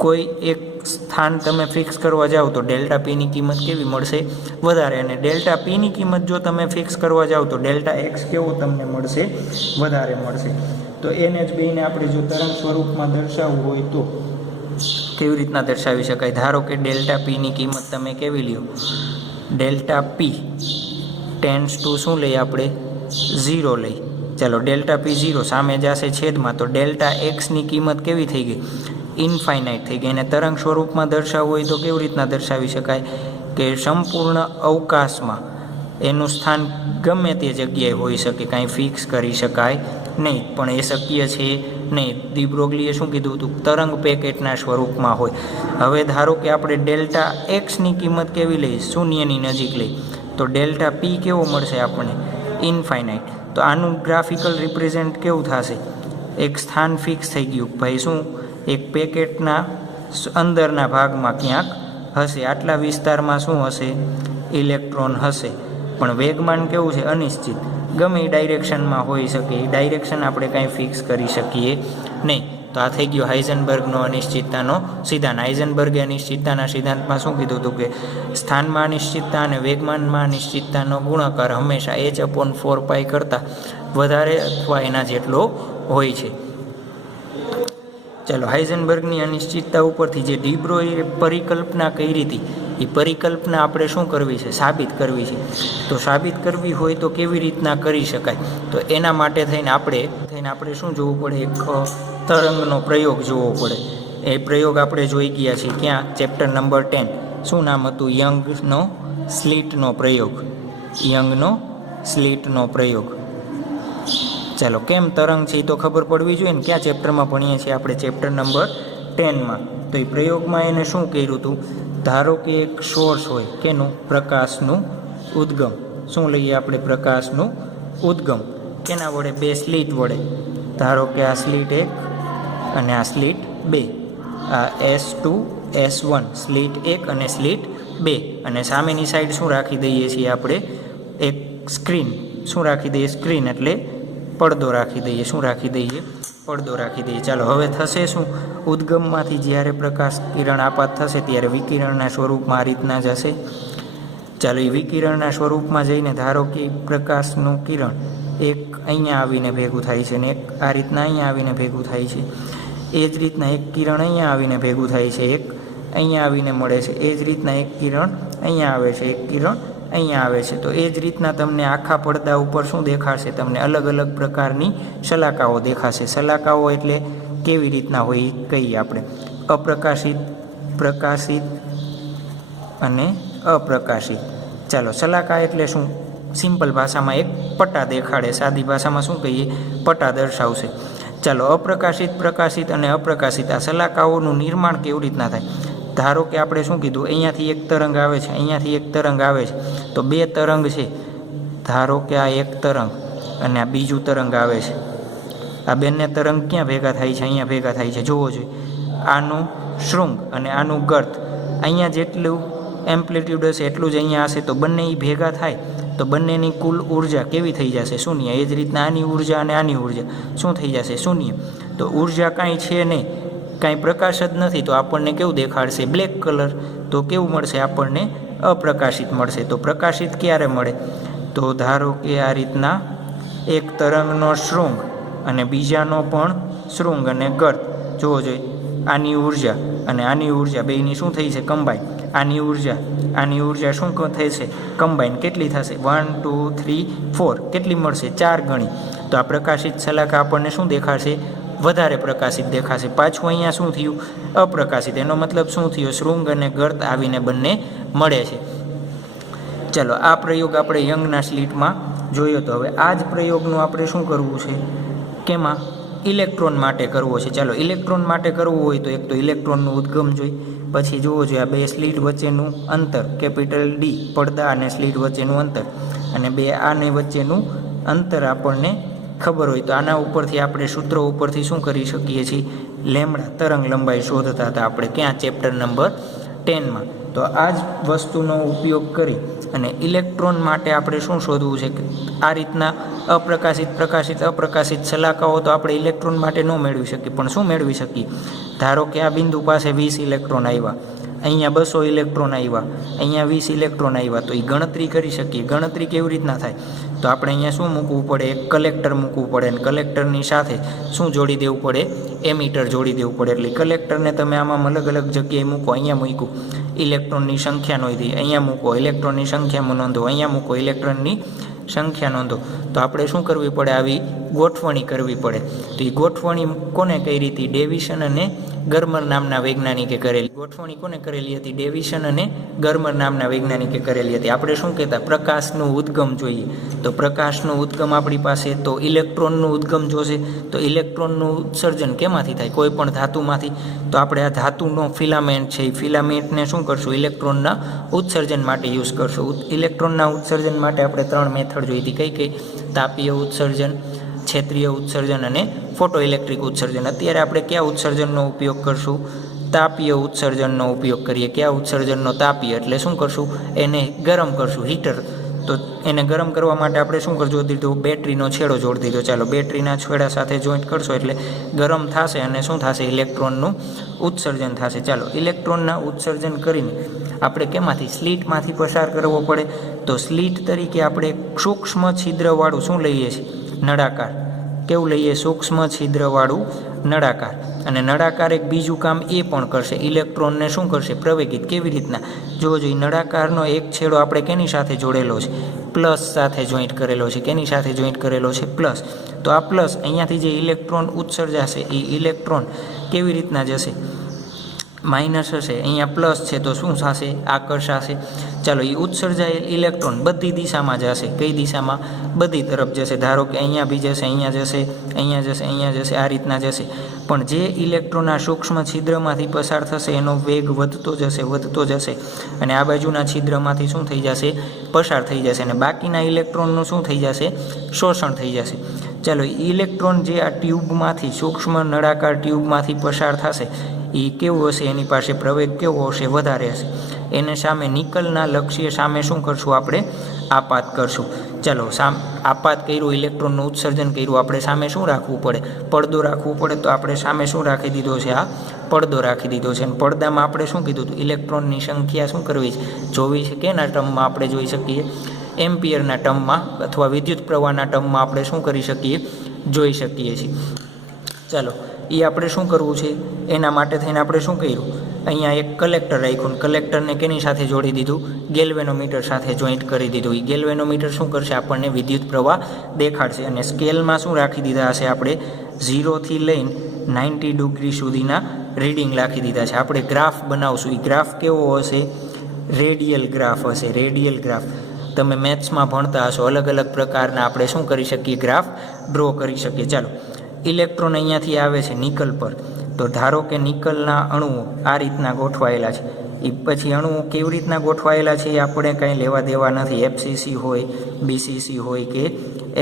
કોઈ એક સ્થાન તમે ફિક્સ કરવા જાઓ તો ડેલ્ટા પીની કિંમત કેવી મળશે? વધારે. અને ડેલ્ટા પીની કિંમત જો તમે ફિક્સ કરવા જાઓ તો ડેલ્ટા એક્સ કેવો તમને મળશે? વધારે મળશે. તો એને જ બેને આપણે જો તરંગ સ્વરૂપમાં દર્શાવવું હોય તો કેવી રીતના દર્શાવી શકાય? ધારો કે ડેલ્ટા પીની કિંમત તમે કેવી લ્યો? ડેલ્ટા પી ટેન્ડ્સ ટુ શું લઈએ આપણે? 0 લઈ. ચાલો ડેલ્ટા પી 0 સામે જશે છેદમાં. તો ડેલ્ટા એક્સની કિંમત કેવી થઈ ગઈ? ઇનફાઇનાઇટ થઈ ગઈ. એને તરંગ સ્વરૂપમાં દર્શાવવું હોય તો કેવી રીતના દર્શાવી શકાય? કે સંપૂર્ણ અવકાશમાં એનું સ્થાન ગમે તે જગ્યાએ હોઈ શકે, કાંઈ ફિક્સ કરી શકાય નહીં. પણ એ શક્ય છે નહીં. ડી બ્રોગલીએ શું કીધું હતું? તરંગ પેકેટના સ્વરૂપમાં હોય. હવે ધારો કે આપણે ડેલ્ટા એક્સની કિંમત કેવી લઈએ? શૂન્યની નજીક લઈ. તો ડેલ્ટા પી કેવો મળશે આપણને? ઇનફાઇનાઇટ. તો આનું ગ્રાફિકલ રિપ્રેઝેન્ટ કેવું થશે? એક સ્થાન ફિક્સ થઈ ગયું. ભાઈ શું? એક પેકેટના અંદરના ભાગમાં ક્યાંક હશે. આટલા વિસ્તારમાં શું હશે? ઇલેક્ટ્રોન હશે. પણ વેગમાન કેવું છે? અનિશ્ચિત. ગમે એ ડાયરેક્શનમાં હોઈ શકે. એ ડાયરેક્શન આપણે કાંઈ ફિક્સ કરી શકીએ નહીં. તો આ થઈ ગયો હાઇઝનબર્ગનો અનિશ્ચિતતાનો સિદ્ધાંત. હાઇઝનબર્ગે અનિશ્ચિતતાના સિદ્ધાંતમાં શું કીધું હતું? કે સ્થાનમાં અનિશ્ચિતતા અને વેગમાનમાં અનિશ્ચિતતાનો ગુણાકાર હંમેશા h/4π કરતાં વધારે અથવા એના જેટલો હોય છે. ચાલો, હાઇઝનબર્ગની અનિશ્ચિતતા ઉપરથી જે ડી બ્રોઈએ પરિકલ્પના કરી હતી એ પરિકલ્પના આપણે શું કરવી છે? સાબિત કરવી છે. તો સાબિત કરવી હોય તો કેવી રીતના કરી શકાય? તો એના માટે થઈને આપણે શું જોવું પડે? એક તરંગનો પ્રયોગ જોવો પડે. એ પ્રયોગ આપણે જોઈ ગયા છીએ. ક્યાં? Chapter number 10. શું નામ હતું? યંગનો સ્લિટનો પ્રયોગ. યંગનો સ્લિટનો પ્રયોગ. ચાલો, કેમ તરંગ છે એ તો ખબર પડવી જોઈએ ને. ક્યાં ચેપ્ટરમાં ભણીએ છીએ આપણે? ચેપ્ટર નંબર 10માં. તો એ પ્રયોગમાં એને શું કર્યું હતું? ધારો કે એક સોર્સ હોય. કેનું? પ્રકાશનું ઉદ્ગમ. શું લઈએ આપણે? પ્રકાશનું ઉદ્ગમ. કેના વડે? 2 સ્લિટ વડે. ધારો કે આ સ્લિટ 1 અને આ સ્લિટ 2. આ S2 S1 સ્લિટ 1 અને સ્લિટ 2. અને સામેની સાઈડ શું રાખી દઈએ છીએ આપણે? એક સ્ક્રીન. શું રાખી દઈએ? સ્ક્રીન એટલે પડદો રાખી દઈએ. શું રાખી દઈએ? પડદો રાખી દઈએ. ચાલો, હવે થશે શું? ઉદ્ગમમાંથી જ્યારે પ્રકાશ કિરણ આપાત થશે ત્યારે વિકિરણના સ્વરૂપમાં આ રીતના જશે. ચાલો, એ વિકિરણના સ્વરૂપમાં જઈને ધારો કે પ્રકાશનું કિરણ એક અહીંયા આવીને ભેગું થાય છે ને એક આ રીતના અહીંયા આવીને ભેગું થાય છે. એ જ રીતના એક કિરણ અહીંયા આવીને ભેગું થાય છે, એક અહીંયા આવીને મળે છે. એ જ રીતના એક કિરણ અહીંયા આવે છે, એક કિરણ અહીંયા આવે છે. તો એ જ રીતના તમને આખા પડદા ઉપર શું દેખાશે? તમને અલગ અલગ પ્રકારની શલાકાઓ દેખાશે. શલાકાઓ એટલે કેવી રીતના હોય એ કહીએ આપણે. અપ્રકાશિત, પ્રકાશિત અને અપ્રકાશિત. ચાલો, શલાકા એટલે શું? સિમ્પલ ભાષામાં એક પટ્ટા દેખાડે. સાદી ભાષામાં શું કહીએ? પટ્ટા દર્શાવશે. ચાલો, અપ્રકાશિત, પ્રકાશિત અને અપ્રકાશિત આ શલાકાઓનું નિર્માણ કેવી રીતના થાય? ધારો કે આપણે શું કીધું? અહીંયાથી એક તરંગ આવે છે, અહીંયાથી એક તરંગ આવે છે. તો 2 તરંગ છે. ધારો કે આ એક તરંગ અને આ બીજું તરંગ આવે છે. આ બંને તરંગ ક્યાં ભેગા થાય છે? અહીંયા ભેગા થાય છે. જોવો જોઈએ. આનું શૃંગ અને આનું ગર્ત અહીંયા જેટલું એમ્પ્લિટ્યુડ હશે એટલું જ અહીંયા હશે. તો બંને એ ભેગા થાય તો બંનેની કુલ ઉર્જા કેવી થઈ જશે? શૂન્ય. એ જ રીતના આની ઉર્જા અને આની ઉર્જા શું થઈ જશે? શૂન્ય. તો ઉર્જા કાંઈ છે નહીં, કાંઈ પ્રકાશ જ નથી. તો આપણને કેવું દેખાડશે? Black colour. તો કેવું મળશે આપણને? અપ્રકાશિત મળશે. તો પ્રકાશિત ક્યારે મળે? તો ધારો કે આ રીતના એક તરંગનો શૃંગ અને બીજાનો પણ શૃંગ અને ગર્ત. જોવો જોઈએ. આની ઉર્જા અને આની ઉર્જા બેયની શું થઈ છે? કમ્બાઈન. આની ઉર્જા શું થશે? કમ્બાઈન. કેટલી થશે? 1 2 3 4. કેટલી મળશે? 4 ગણી. તો આ પ્રકાશિત શલાકા આપણને શું દેખાડશે? વધારે પ્રકાશિત દેખાશે. પાછું અહીંયા શું થયું? અપ્રકાશિત. એનો મતલબ શું થયો? શૃંગ અને ગર્ત આવીને બંને મળે છે. ચલો, આ પ્રયોગ આપણે યંગના સ્લિટમાં જોયો તો હવે આ જ પ્રયોગનું આપણે શું કરવું છે, કેમાં ઇલેક્ટ્રોન માટે કરવો છે. ચાલો ઇલેક્ટ્રોન માટે કરવું હોય તો એક તો ઇલેક્ટ્રોનનું ઉદ્ગમ જોઈ, પછી જોવો જોઈએ આ બે સ્લીટ વચ્ચેનું અંતર કેપિટલ ડી, પડદા અને સ્લીટ વચ્ચેનું અંતર, અને બે આને વચ્ચેનું અંતર આપણને ખબર હોય તો આના ઉપરથી આપણે સૂત્રો ઉપરથી શું કરી શકીએ છીએ, લેમ્ડા તરંગ લંબાઈ શોધતા હતા આપણે ક્યાં, ચેપ્ટર નંબર 10માં. તો આ જ વસ્તુનો ઉપયોગ કરી અને ઇલેક્ટ્રોન માટે આપણે શું શોધવું છે કે આ રીતના અપ્રકાશિત પ્રકાશિત અપ્રકાશિત શલાકાઓ તો આપણે ઇલેક્ટ્રોન માટે ન મેળવી શકીએ, પણ શું મેળવી શકીએ, ધારો કે આ બિંદુ પાસે 20 ઇલેક્ટ્રોન આવ્યા, અહીંયા 200 ઇલેક્ટ્રોન આવ્યા, અહીંયા 20 ઇલેક્ટ્રોન આવ્યા, તો એ ગણતરી કરી શકીએ. ગણતરી કેવી રીતના થાય, તો આપણે અહીંયા શું મૂકવું પડે, એક કલેક્ટર મૂકવું પડે, અને કલેક્ટરની સાથે શું જોડી દેવું પડે, એમીટર જોડી દેવું પડે. એટલે કલેક્ટરને તમે આમાં અલગ અલગ જગ્યાએ મૂકો, અહીંયા મૂક્યું ઇલેક્ટ્રોનની સંખ્યા નોંધી, અહીંયા મૂકો ઇલેક્ટ્રોનની સંખ્યા નોંધો, અહીંયા મૂકો ઇલેક્ટ્રોનની સંખ્યા નોંધો. તો આપણે શું કરવી પડે, આવી ગોઠવણી કરવી પડે. તો એ ગોઠવણી કોને કરી હતી, ડેવિશન અને ગર્મર નામના વૈજ્ઞાનિકે કરેલી. ગોઠવણી કોને કરેલી હતી, ડેવિશન અને ગર્મર નામના વૈજ્ઞાનિકે કરેલી હતી. આપણે શું કહેતા, પ્રકાશનું ઉદ્ગમ જોઈએ, તો પ્રકાશનું ઉદ્ગમ આપણી પાસે, તો ઇલેક્ટ્રોનનું ઉદ્ગમ જોશે, તો ઇલેક્ટ્રોનનું ઉત્સર્જન કેમાંથી થાય, કોઈ પણ ધાતુમાંથી. તો આપણે આ ધાતુનો ફિલામેન્ટ છે, એ ફિલામેન્ટને શું કરશું, ઇલેક્ટ્રોનના ઉત્સર્જન માટે યુઝ કરશું. ઇલેક્ટ્રોનના ઉત્સર્જન માટે આપણે 3 મેથડ જોઈ હતી, કઈ કઈ, તાપીય ઉત્સર્જન, ક્ષેત્રીય ઉત્સર્જન અને ફોટો ઇલેક્ટ્રિક ઉત્સર્જન. અત્યારે આપણે કયા ઉત્સર્જનનો ઉપયોગ કરશું, તાપીય ઉત્સર્જનનો ઉપયોગ કરીએ. કયા ઉત્સર્જનનો, તાપીય, એટલે શું કરશું, એને ગરમ કરશું, હીટર. તો એને ગરમ કરવા માટે આપણે શું જોડી દીધું, બેટરીનો છેડો જોડી દીધો. ચાલો બેટરીના છેડા સાથે જોઈન્ટ કરશો એટલે ગરમ થશે અને શું થશે, ઇલેક્ટ્રોનનું ઉત્સર્જન થશે. ચાલો ઇલેક્ટ્રોનના ઉત્સર્જન કરીને આપણે કેમાંથી, સ્લીટમાંથી પસાર કરવો પડે. તો સ્લીટ તરીકે આપણે સૂક્ષ્મ છિદ્રવાળું શું લઈએ છીએ, નળાકાર. કેવું લઈએ, સૂક્ષ્મ છિદ્રવાળું નળાકાર. અને નળાકાર એક બીજું કામ એ પણ કરશે, ઇલેક્ટ્રોનને શું કરશે, પ્રવેગિત. કેવી રીતના, જોવો જોઈએ, નળાકારનો એક છેડો આપણે કેની સાથે જોડેલો છે, પ્લસ સાથે જોઈન્ટ કરેલો છે. કેની સાથે જોઈન્ટ કરેલો છે, પ્લસ. તો આ પ્લસ અહીંયાથી જે ઇલેક્ટ્રોન ઉત્સર્જાશે એ ઇલેક્ટ્રોન કેવી રીતના જશે, માઇનસ હશે, અહીંયા પ્લસ છે તો શું થશે, આકર્ષાશે. ચાલો એ ઉત્સર્જાયેલ ઇલેક્ટ્રોન બધી દિશામાં જશે. કઈ દિશામાં, બધી તરફ જશે. ધારો કે અહીંયા બી જશે, અહીંયા જશે, અહીંયા જશે, અહીંયા જશે, આ રીતના જશે. પણ જે ઇલેક્ટ્રોન આ સૂક્ષ્મ છિદ્રમાંથી પસાર થશે એનો વેગ વધતો જશે, વધતો જશે, અને આ બાજુના છિદ્રમાંથી શું થઈ જશે, પસાર થઈ જશે, અને બાકીના ઇલેક્ટ્રોનનું શું થઈ જશે, શોષણ થઈ જશે. ચાલો ઇલેક્ટ્રોન જે આ ટ્યુબમાંથી, સૂક્ષ્મ નળાકાર ટ્યુબમાંથી પસાર થશે એ કેવું હશે, એની પાસે પ્રવેગ કેવો હશે, વધારે હશે. એને સામે નિકલના લક્ષ્ય સામે શું કરશું, આપણે આપાત કરશું. ચાલો આપાત કર્યું, ઇલેક્ટ્રોનનું ઉત્સર્જન કર્યું, આપણે સામે શું રાખવું પડે, પડદો રાખવું પડે. તો આપણે સામે શું રાખી દીધો છે, આ પડદો રાખી દીધો છે. અને પડદામાં આપણે શું કીધું હતું, ઇલેક્ટ્રોનની સંખ્યા શું કરવી છે, જોવી છે. કેના ટર્મમાં આપણે જોઈ શકીએ, એમ્પિયરના ટર્મમાં અથવા વિદ્યુત પ્રવાહના ટર્મમાં આપણે શું કરી શકીએ, જોઈ શકીએ છીએ. ચાલો એ આપણે શું કરવું છે, એના માટે થઈને આપણે શું કર્યું, અહીંયા એક કલેક્ટર રાખ્યું, કલેક્ટરને કેની સાથે જોડી દીધું, ગેલ્વેનોમીટર સાથે જોઈન્ટ કરી દીધું. એ ગેલ્વેનોમીટર શું કરશે, આપણને વિદ્યુત પ્રવાહ દેખાડશે. અને સ્કેલમાં શું રાખી દીધા હશે, આપણે 0થી લઈને 90 ડિગ્રી સુધીના રીડિંગ રાખી દીધા છે. આપણે ગ્રાફ બનાવશું, એ ગ્રાફ કેવો હશે, રેડિયલ ગ્રાફ હશે. રેડિયલ ગ્રાફ તમે મેથ્સમાં ભણતા હશો, અલગ અલગ પ્રકારના આપણે શું કરી શકીએ, ગ્રાફ ડ્રો કરી શકીએ. ચાલો ઇલેક્ટ્રોન અહીંયાથી આવે છે નિકલ પર, તો ધારો કે નિકલના અણુઓ આ રીતના ગોઠવાયેલા છે. એ પછી અણુઓ કેવી રીતના ગોઠવાયેલા છે એ આપણે કાંઈ લેવા દેવા નથી. FCC હોય, BCC હોય કે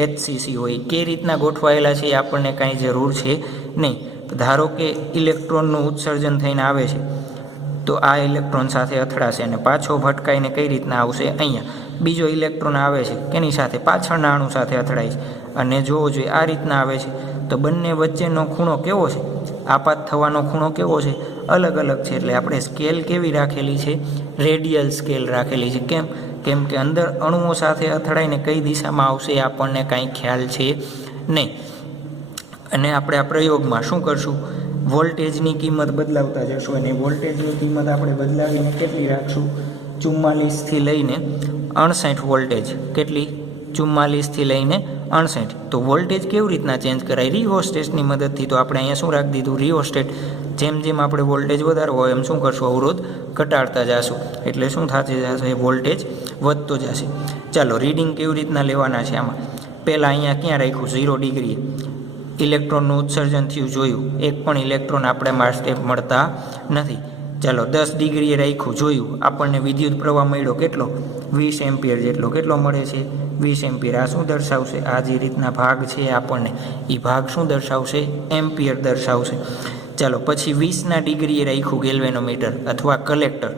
HCC હોય, કે રીતના ગોઠવાયેલા છે એ આપણને કાંઈ જરૂર છે નહીં. ધારો કે ઇલેક્ટ્રોનનું ઉત્સર્જન થઈને આવે છે, તો આ ઇલેક્ટ્રોન સાથે અથડાશે અને પાછો ભટકાઈને કઈ રીતના આવશે, અહીંયા બીજો ઇલેક્ટ્રોન આવે છે, કેની સાથે, પાછળના અણુ સાથે અથડાય છે. અને જોવો જોઈએ આ રીતના આવે છે, તો બંને વચ્ચેનો ખૂણો કેવો છે, આપાત થવાનો ખૂણો કેવો છે, અલગ અલગ છે. એટલે આપણે સ્કેલ કેવી રાખેલી છે, રેડિયલ સ્કેલ રાખેલી છે. કેમ કે અંદર અણુઓ સાથે અથડાઈને કઈ દિશામાં આવશે એ આપણને કાંઈ ખ્યાલ છે નહીં. અને આપણે આ પ્રયોગમાં શું કરશું, વોલ્ટેજની કિંમત બદલાવતા જશું. અને વોલ્ટેજની કિંમત આપણે બદલાવીને કેટલી રાખશું, 44થી લઈને 59 વોલ્ટેજ. કેટલી, 44થી લઈને 59. તો વોલ્ટેજ કેવી રીતના ચેન્જ કરાય, રિઓસ્ટેટની મદદથી. તો આપણે અહીંયા શું રાખી દીધું, રિઓસ્ટેટ જેમ જેમ આપણે વોલ્ટેજ વધારવો હોય એમ શું કરશું, અવરોધ ઘટાડતા જશું, એટલે શું થશે જશે, વોલ્ટેજ વધતો જશે. ચાલો રીડિંગ કેવી રીતના લેવાના છે આમાં. પહેલાં અહીંયા ક્યાં રાખ્યું, 0 ડિગ્રીએ ઇલેક્ટ્રોનનું ઉત્સર્જન થયું જોયું, એક પણ ઇલેક્ટ્રોન આપણે માટે મળતા નથી. ચાલો 10 ડિગ્રીએ રાખ્યું જોયું, આપણને વિદ્યુત પ્રવાહ મળ્યો કેટલો, 20 એમ્પિયર જેટલો. કેટલો મળે છે, 20 એમ્પિયર. આ શું દર્શાવશે, આ જે રીતના ભાગ છે આપણને એ ભાગ શું દર્શાવશે, એમ્પિયર દર્શાવશે. ચાલો પછી 20ના ડિગ્રીએ રાખ્યું ગેલ્વેનોમીટર અથવા કલેક્ટર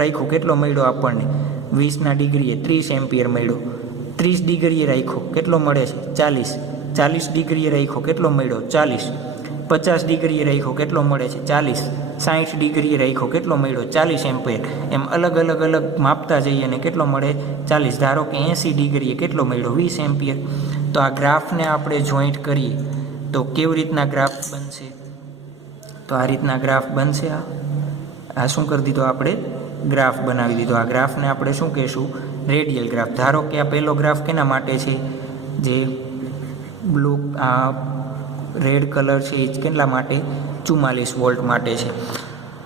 રાખ્યું, કેટલો મળ્યો આપણને 20ના ડિગ્રીએ 30 એમ્પિયર મળ્યો. 30 ડિગ્રીએ રાખ્યો કેટલો મળે છે, 40 ડિગ્રીએ રાખ્યો કેટલો મળ્યો, 40. 50 ડિગ્રીએ રાખ્યો કેટલો મળે છે, 40. 60 ડિગ્રીએ રાખ્યો કેટલો મળ્યો, 40 એમ્પિયર. એમ અલગ માપતા જઈએ અને કેટલો મળે, 40. ધારો કે 80 ડિગ્રીએ કેટલો મળ્યો, 20 એમ્પિયર. તો આ ગ્રાફને આપણે જોઈન્ટ કરીએ તો કેવી રીતના ગ્રાફ બનશે, તો આ રીતના ગ્રાફ બનશે. આ શું કરી દીધો આપણે, ગ્રાફ બનાવી દીધો. આ ગ્રાફને આપણે શું કહેશું, રેડિયલ ગ્રાફ. ધારો કે આ પહેલો ગ્રાફ કેના માટે છે, જે બ્લુ આ રેડ કલર છે એ કેટલા માટે, 44 વોલ્ટ માટે છે.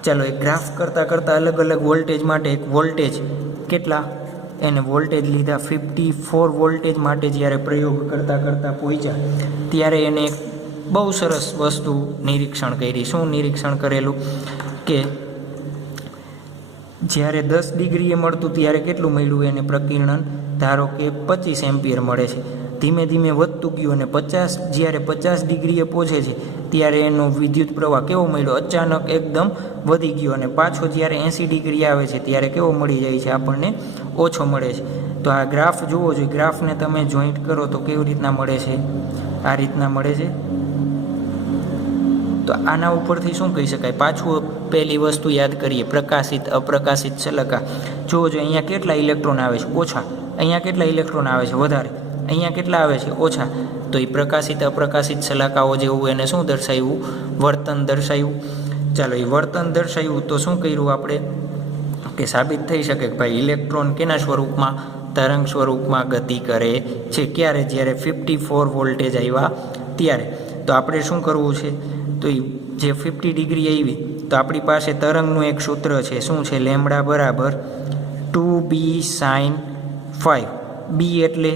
ચાલો એક ગ્રાફ કરતાં અલગ વોલ્ટેજ માટે એક વોલ્ટેજ કેટલા, એને વોલ્ટેજ લીધા 54 વોલ્ટેજ માટે જ્યારે પ્રયોગ કરતાં પહોંચ્યા ત્યારે એને એક બહુ સરસ વસ્તુ નિરીક્ષણ કરી. શું નિરીક્ષણ કરેલું કે જ્યારે 10 ડિગ્રીએ મળતું ત્યારે કેટલું મળ્યું એને પ્રકીર્ણન, ધારો કે 25 એમ્પિયર મળે છે. ધીમે ધીમે વધતું ગયું અને જ્યારે 50 ડિગ્રીએ પહોંચે છે ત્યારે એનો વિદ્યુત પ્રવાહ કેવો મળ્યો, અચાનક એકદમ વધી ગયો અને પાછો જ્યારે 80 ડિગ્રી આવે છે ત્યારે કેવો મળી જાય છે આપણને, ઓછો મળે છે. તો આ ગ્રાફ જોવો જોઈએ, ગ્રાફને તમે જોઈન્ટ કરો તો કેવી રીતના મળે છે, આ રીતના મળે છે. તો આના ઉપરથી શું કહી શકાય, પાછું પહેલી વસ્તુ યાદ કરીએ, પ્રકાશિત અપ્રકાશિત શલાકા. જોવો જોઈએ અહીંયા કેટલા ઇલેક્ટ્રોન આવે છે, ઓછા. અહીંયા કેટલા ઇલેક્ટ્રોન આવે છે, વધારે. અહીંયા કેટલા આવે છે, ઓછા. તો એ પ્રકાશિત અપ્રકાશિત શલાકાઓ જેવું એને શું દર્શાવ્યું, વર્તન દર્શાવ્યું. ચાલો એ વર્તન દર્શાવ્યું તો શું કર્યું આપણે, કે સાબિત થઈ શકે કે ભાઈ ઇલેક્ટ્રોન કેના સ્વરૂપમાં, તરંગ સ્વરૂપમાં ગતિ કરે છે. ક્યારે, જ્યારે 54 વોલ્ટેજ આવ્યા ત્યારે. તો આપણે શું કરવું છે, તો જે 50 ડિગ્રી આવી તો આપણી પાસે તરંગનું એક સૂત્ર છે, શું છે, લેમ્બડા બરાબર 2b sin 5. બી એટલે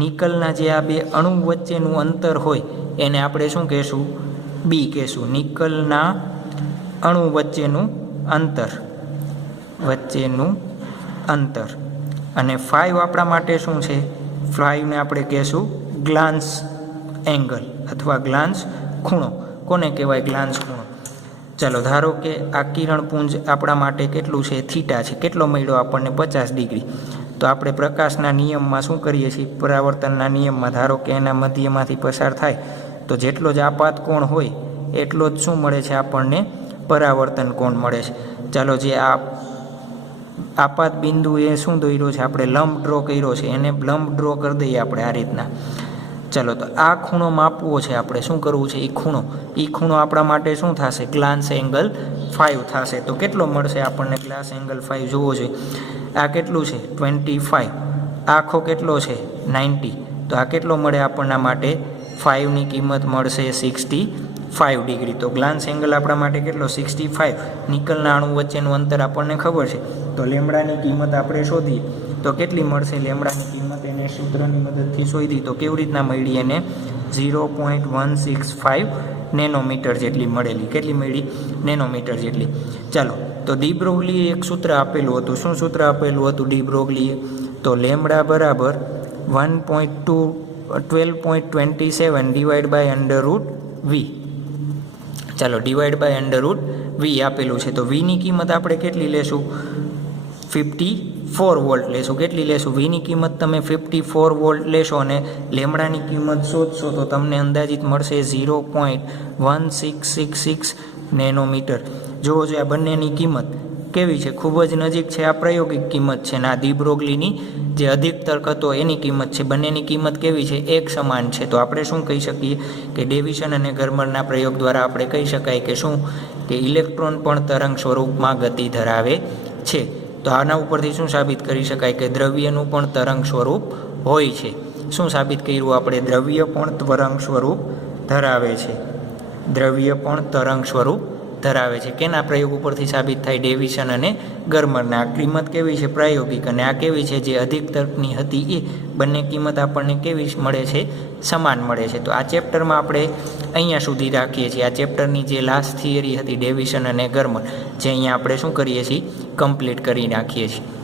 નિકલના જે આ બે અણુ વચ્ચેનું અંતર હોય એને આપણે શું કહેશું, બી કહેશું. નિકલના અણુ વચ્ચેનું અંતર. અને 5 આપણા માટે શું છે, 5ને આપણે કહેશું ગ્લાન્સ એંગલ અથવા ગ્લાન્સ ખૂણો. કોને કહેવાય, ગ્લાન્સ ખૂણો. ચાલો ધારો કે આ કિરણપુંજ આપણા માટે કેટલું છે, થીટા છે. કેટલો મળ્યો આપણને, 50 ડિગ્રી. તો આપણે પ્રકાશના નિયમમાં શું કરીએ છીએ, પરાવર્તનના નિયમમાં ધારો કે એના મધ્યમાંથી પસાર થાય તો જેટલો જ આપાત કોણ હોય એટલો જ શું મળે છે આપણને, પરાવર્તન કોણ મળે છે. ચાલો જે આ આપાત બિંદુ એ શું દોર્યો છે, આપણે લંબ ડ્રો કર્યો છે, એને લંબ ડ્રો કરી દઈએ આપણે આ રીતના. ચાલો તો આ ખૂણો માપવો છે આપણે, શું કરવું છે, એ ખૂણો આપણા માટે શું થશે, ગ્લાન્સ એંગલ 5 થશે. તો કેટલો મળશે આપણને ગ્લાસ એંગલ 5 જોવો જોઈએ. આ કેટલું છે, 25. આખો કેટલો છે, 90. તો આ કેટલો મળે આપણના માટે, 5ની કિંમત મળશે 65 ડિગ્રી. તો ગ્લાન્સ એંગલ આપણા માટે કેટલો, 65. નિકલના અણુ વચ્ચેનું અંતર આપણને ખબર છે, તો લેમ્બડાની કિંમત આપણે શોધીએ તો કેટલી મળશે, લેમ્બડાની કિંમત એને સૂત્રની મદદથી શોધી તો કેવી રીતના મળી, એને 0.165 નેનોમીટર જેટલી મળેલી. કેટલી મળી, નેનોમીટર જેટલી. ચાલો તો ડી બ્રોગલીએ એક સૂત્ર આપેલું હતું. શું સૂત્ર આપેલું હતું ડી બ્રોગલીએ, તો લેમ્બડા બરાબર 12.27 ડિવાઈડ બાય √v. ચાલો ડિવાઈડ બાય √v આપેલું છે. તો વીની કિંમત આપણે કેટલી લેશું, 54 વોલ્ટ લેશું. કેટલી લેશું, વીની કિંમત તમે 54 વોલ્ટ લેશો અને લેમ્બડાની કિંમત શોધશો તો તમને અંદાજિત મળશે 0.1666 નેનોમીટર. જોવો જોઈએ આ બંનેની કિંમત કેવી છે, ખૂબ જ નજીક છે. આ પ્રાયોગિક કિંમત છે અને આ ડી બ્રોગલીની જે અધિક તર્ક હતો એની કિંમત છે. બંનેની કિંમત કેવી છે, એક સમાન છે. તો આપણે શું કહી શકીએ કે ડેવિશન અને ગર્મરના પ્રયોગ દ્વારા આપણે કહી શકાય કે શું, કે ઇલેક્ટ્રોન પણ તરંગ સ્વરૂપમાં ગતિ ધરાવે છે. તો આના ઉપરથી શું સાબિત કરી શકાય કે દ્રવ્યનું પણ તરંગ સ્વરૂપ હોય છે. શું સાબિત કર્યું આપણે, દ્રવ્ય પણ તરંગ સ્વરૂપ ધરાવે છે. દ્રવ્ય પણ તરંગ સ્વરૂપ ધરાવે છે. કેના પ્રયોગ ઉપરથી સાબિત થાય? ડેવિસન અને ગરમરના. આ કિંમત કેવી છે? પ્રાયોગિક. અને આ કેવી છે? જે અધિક તર્કની હતી એ બંને કિંમત આપણને કેવી મળે છે? સમાન મળે છે. તો આ ચેપ્ટરમાં આપણે અહીંયા સુધી રાખીએ છીએ. આ ચેપ્ટરની જે લાસ્ટ થિયરી હતી ડેવિસન અને ગરમર, જે અહીંયા આપણે શું કરીએ છીએ? કમ્પ્લીટ કરી નાખીએ છીએ.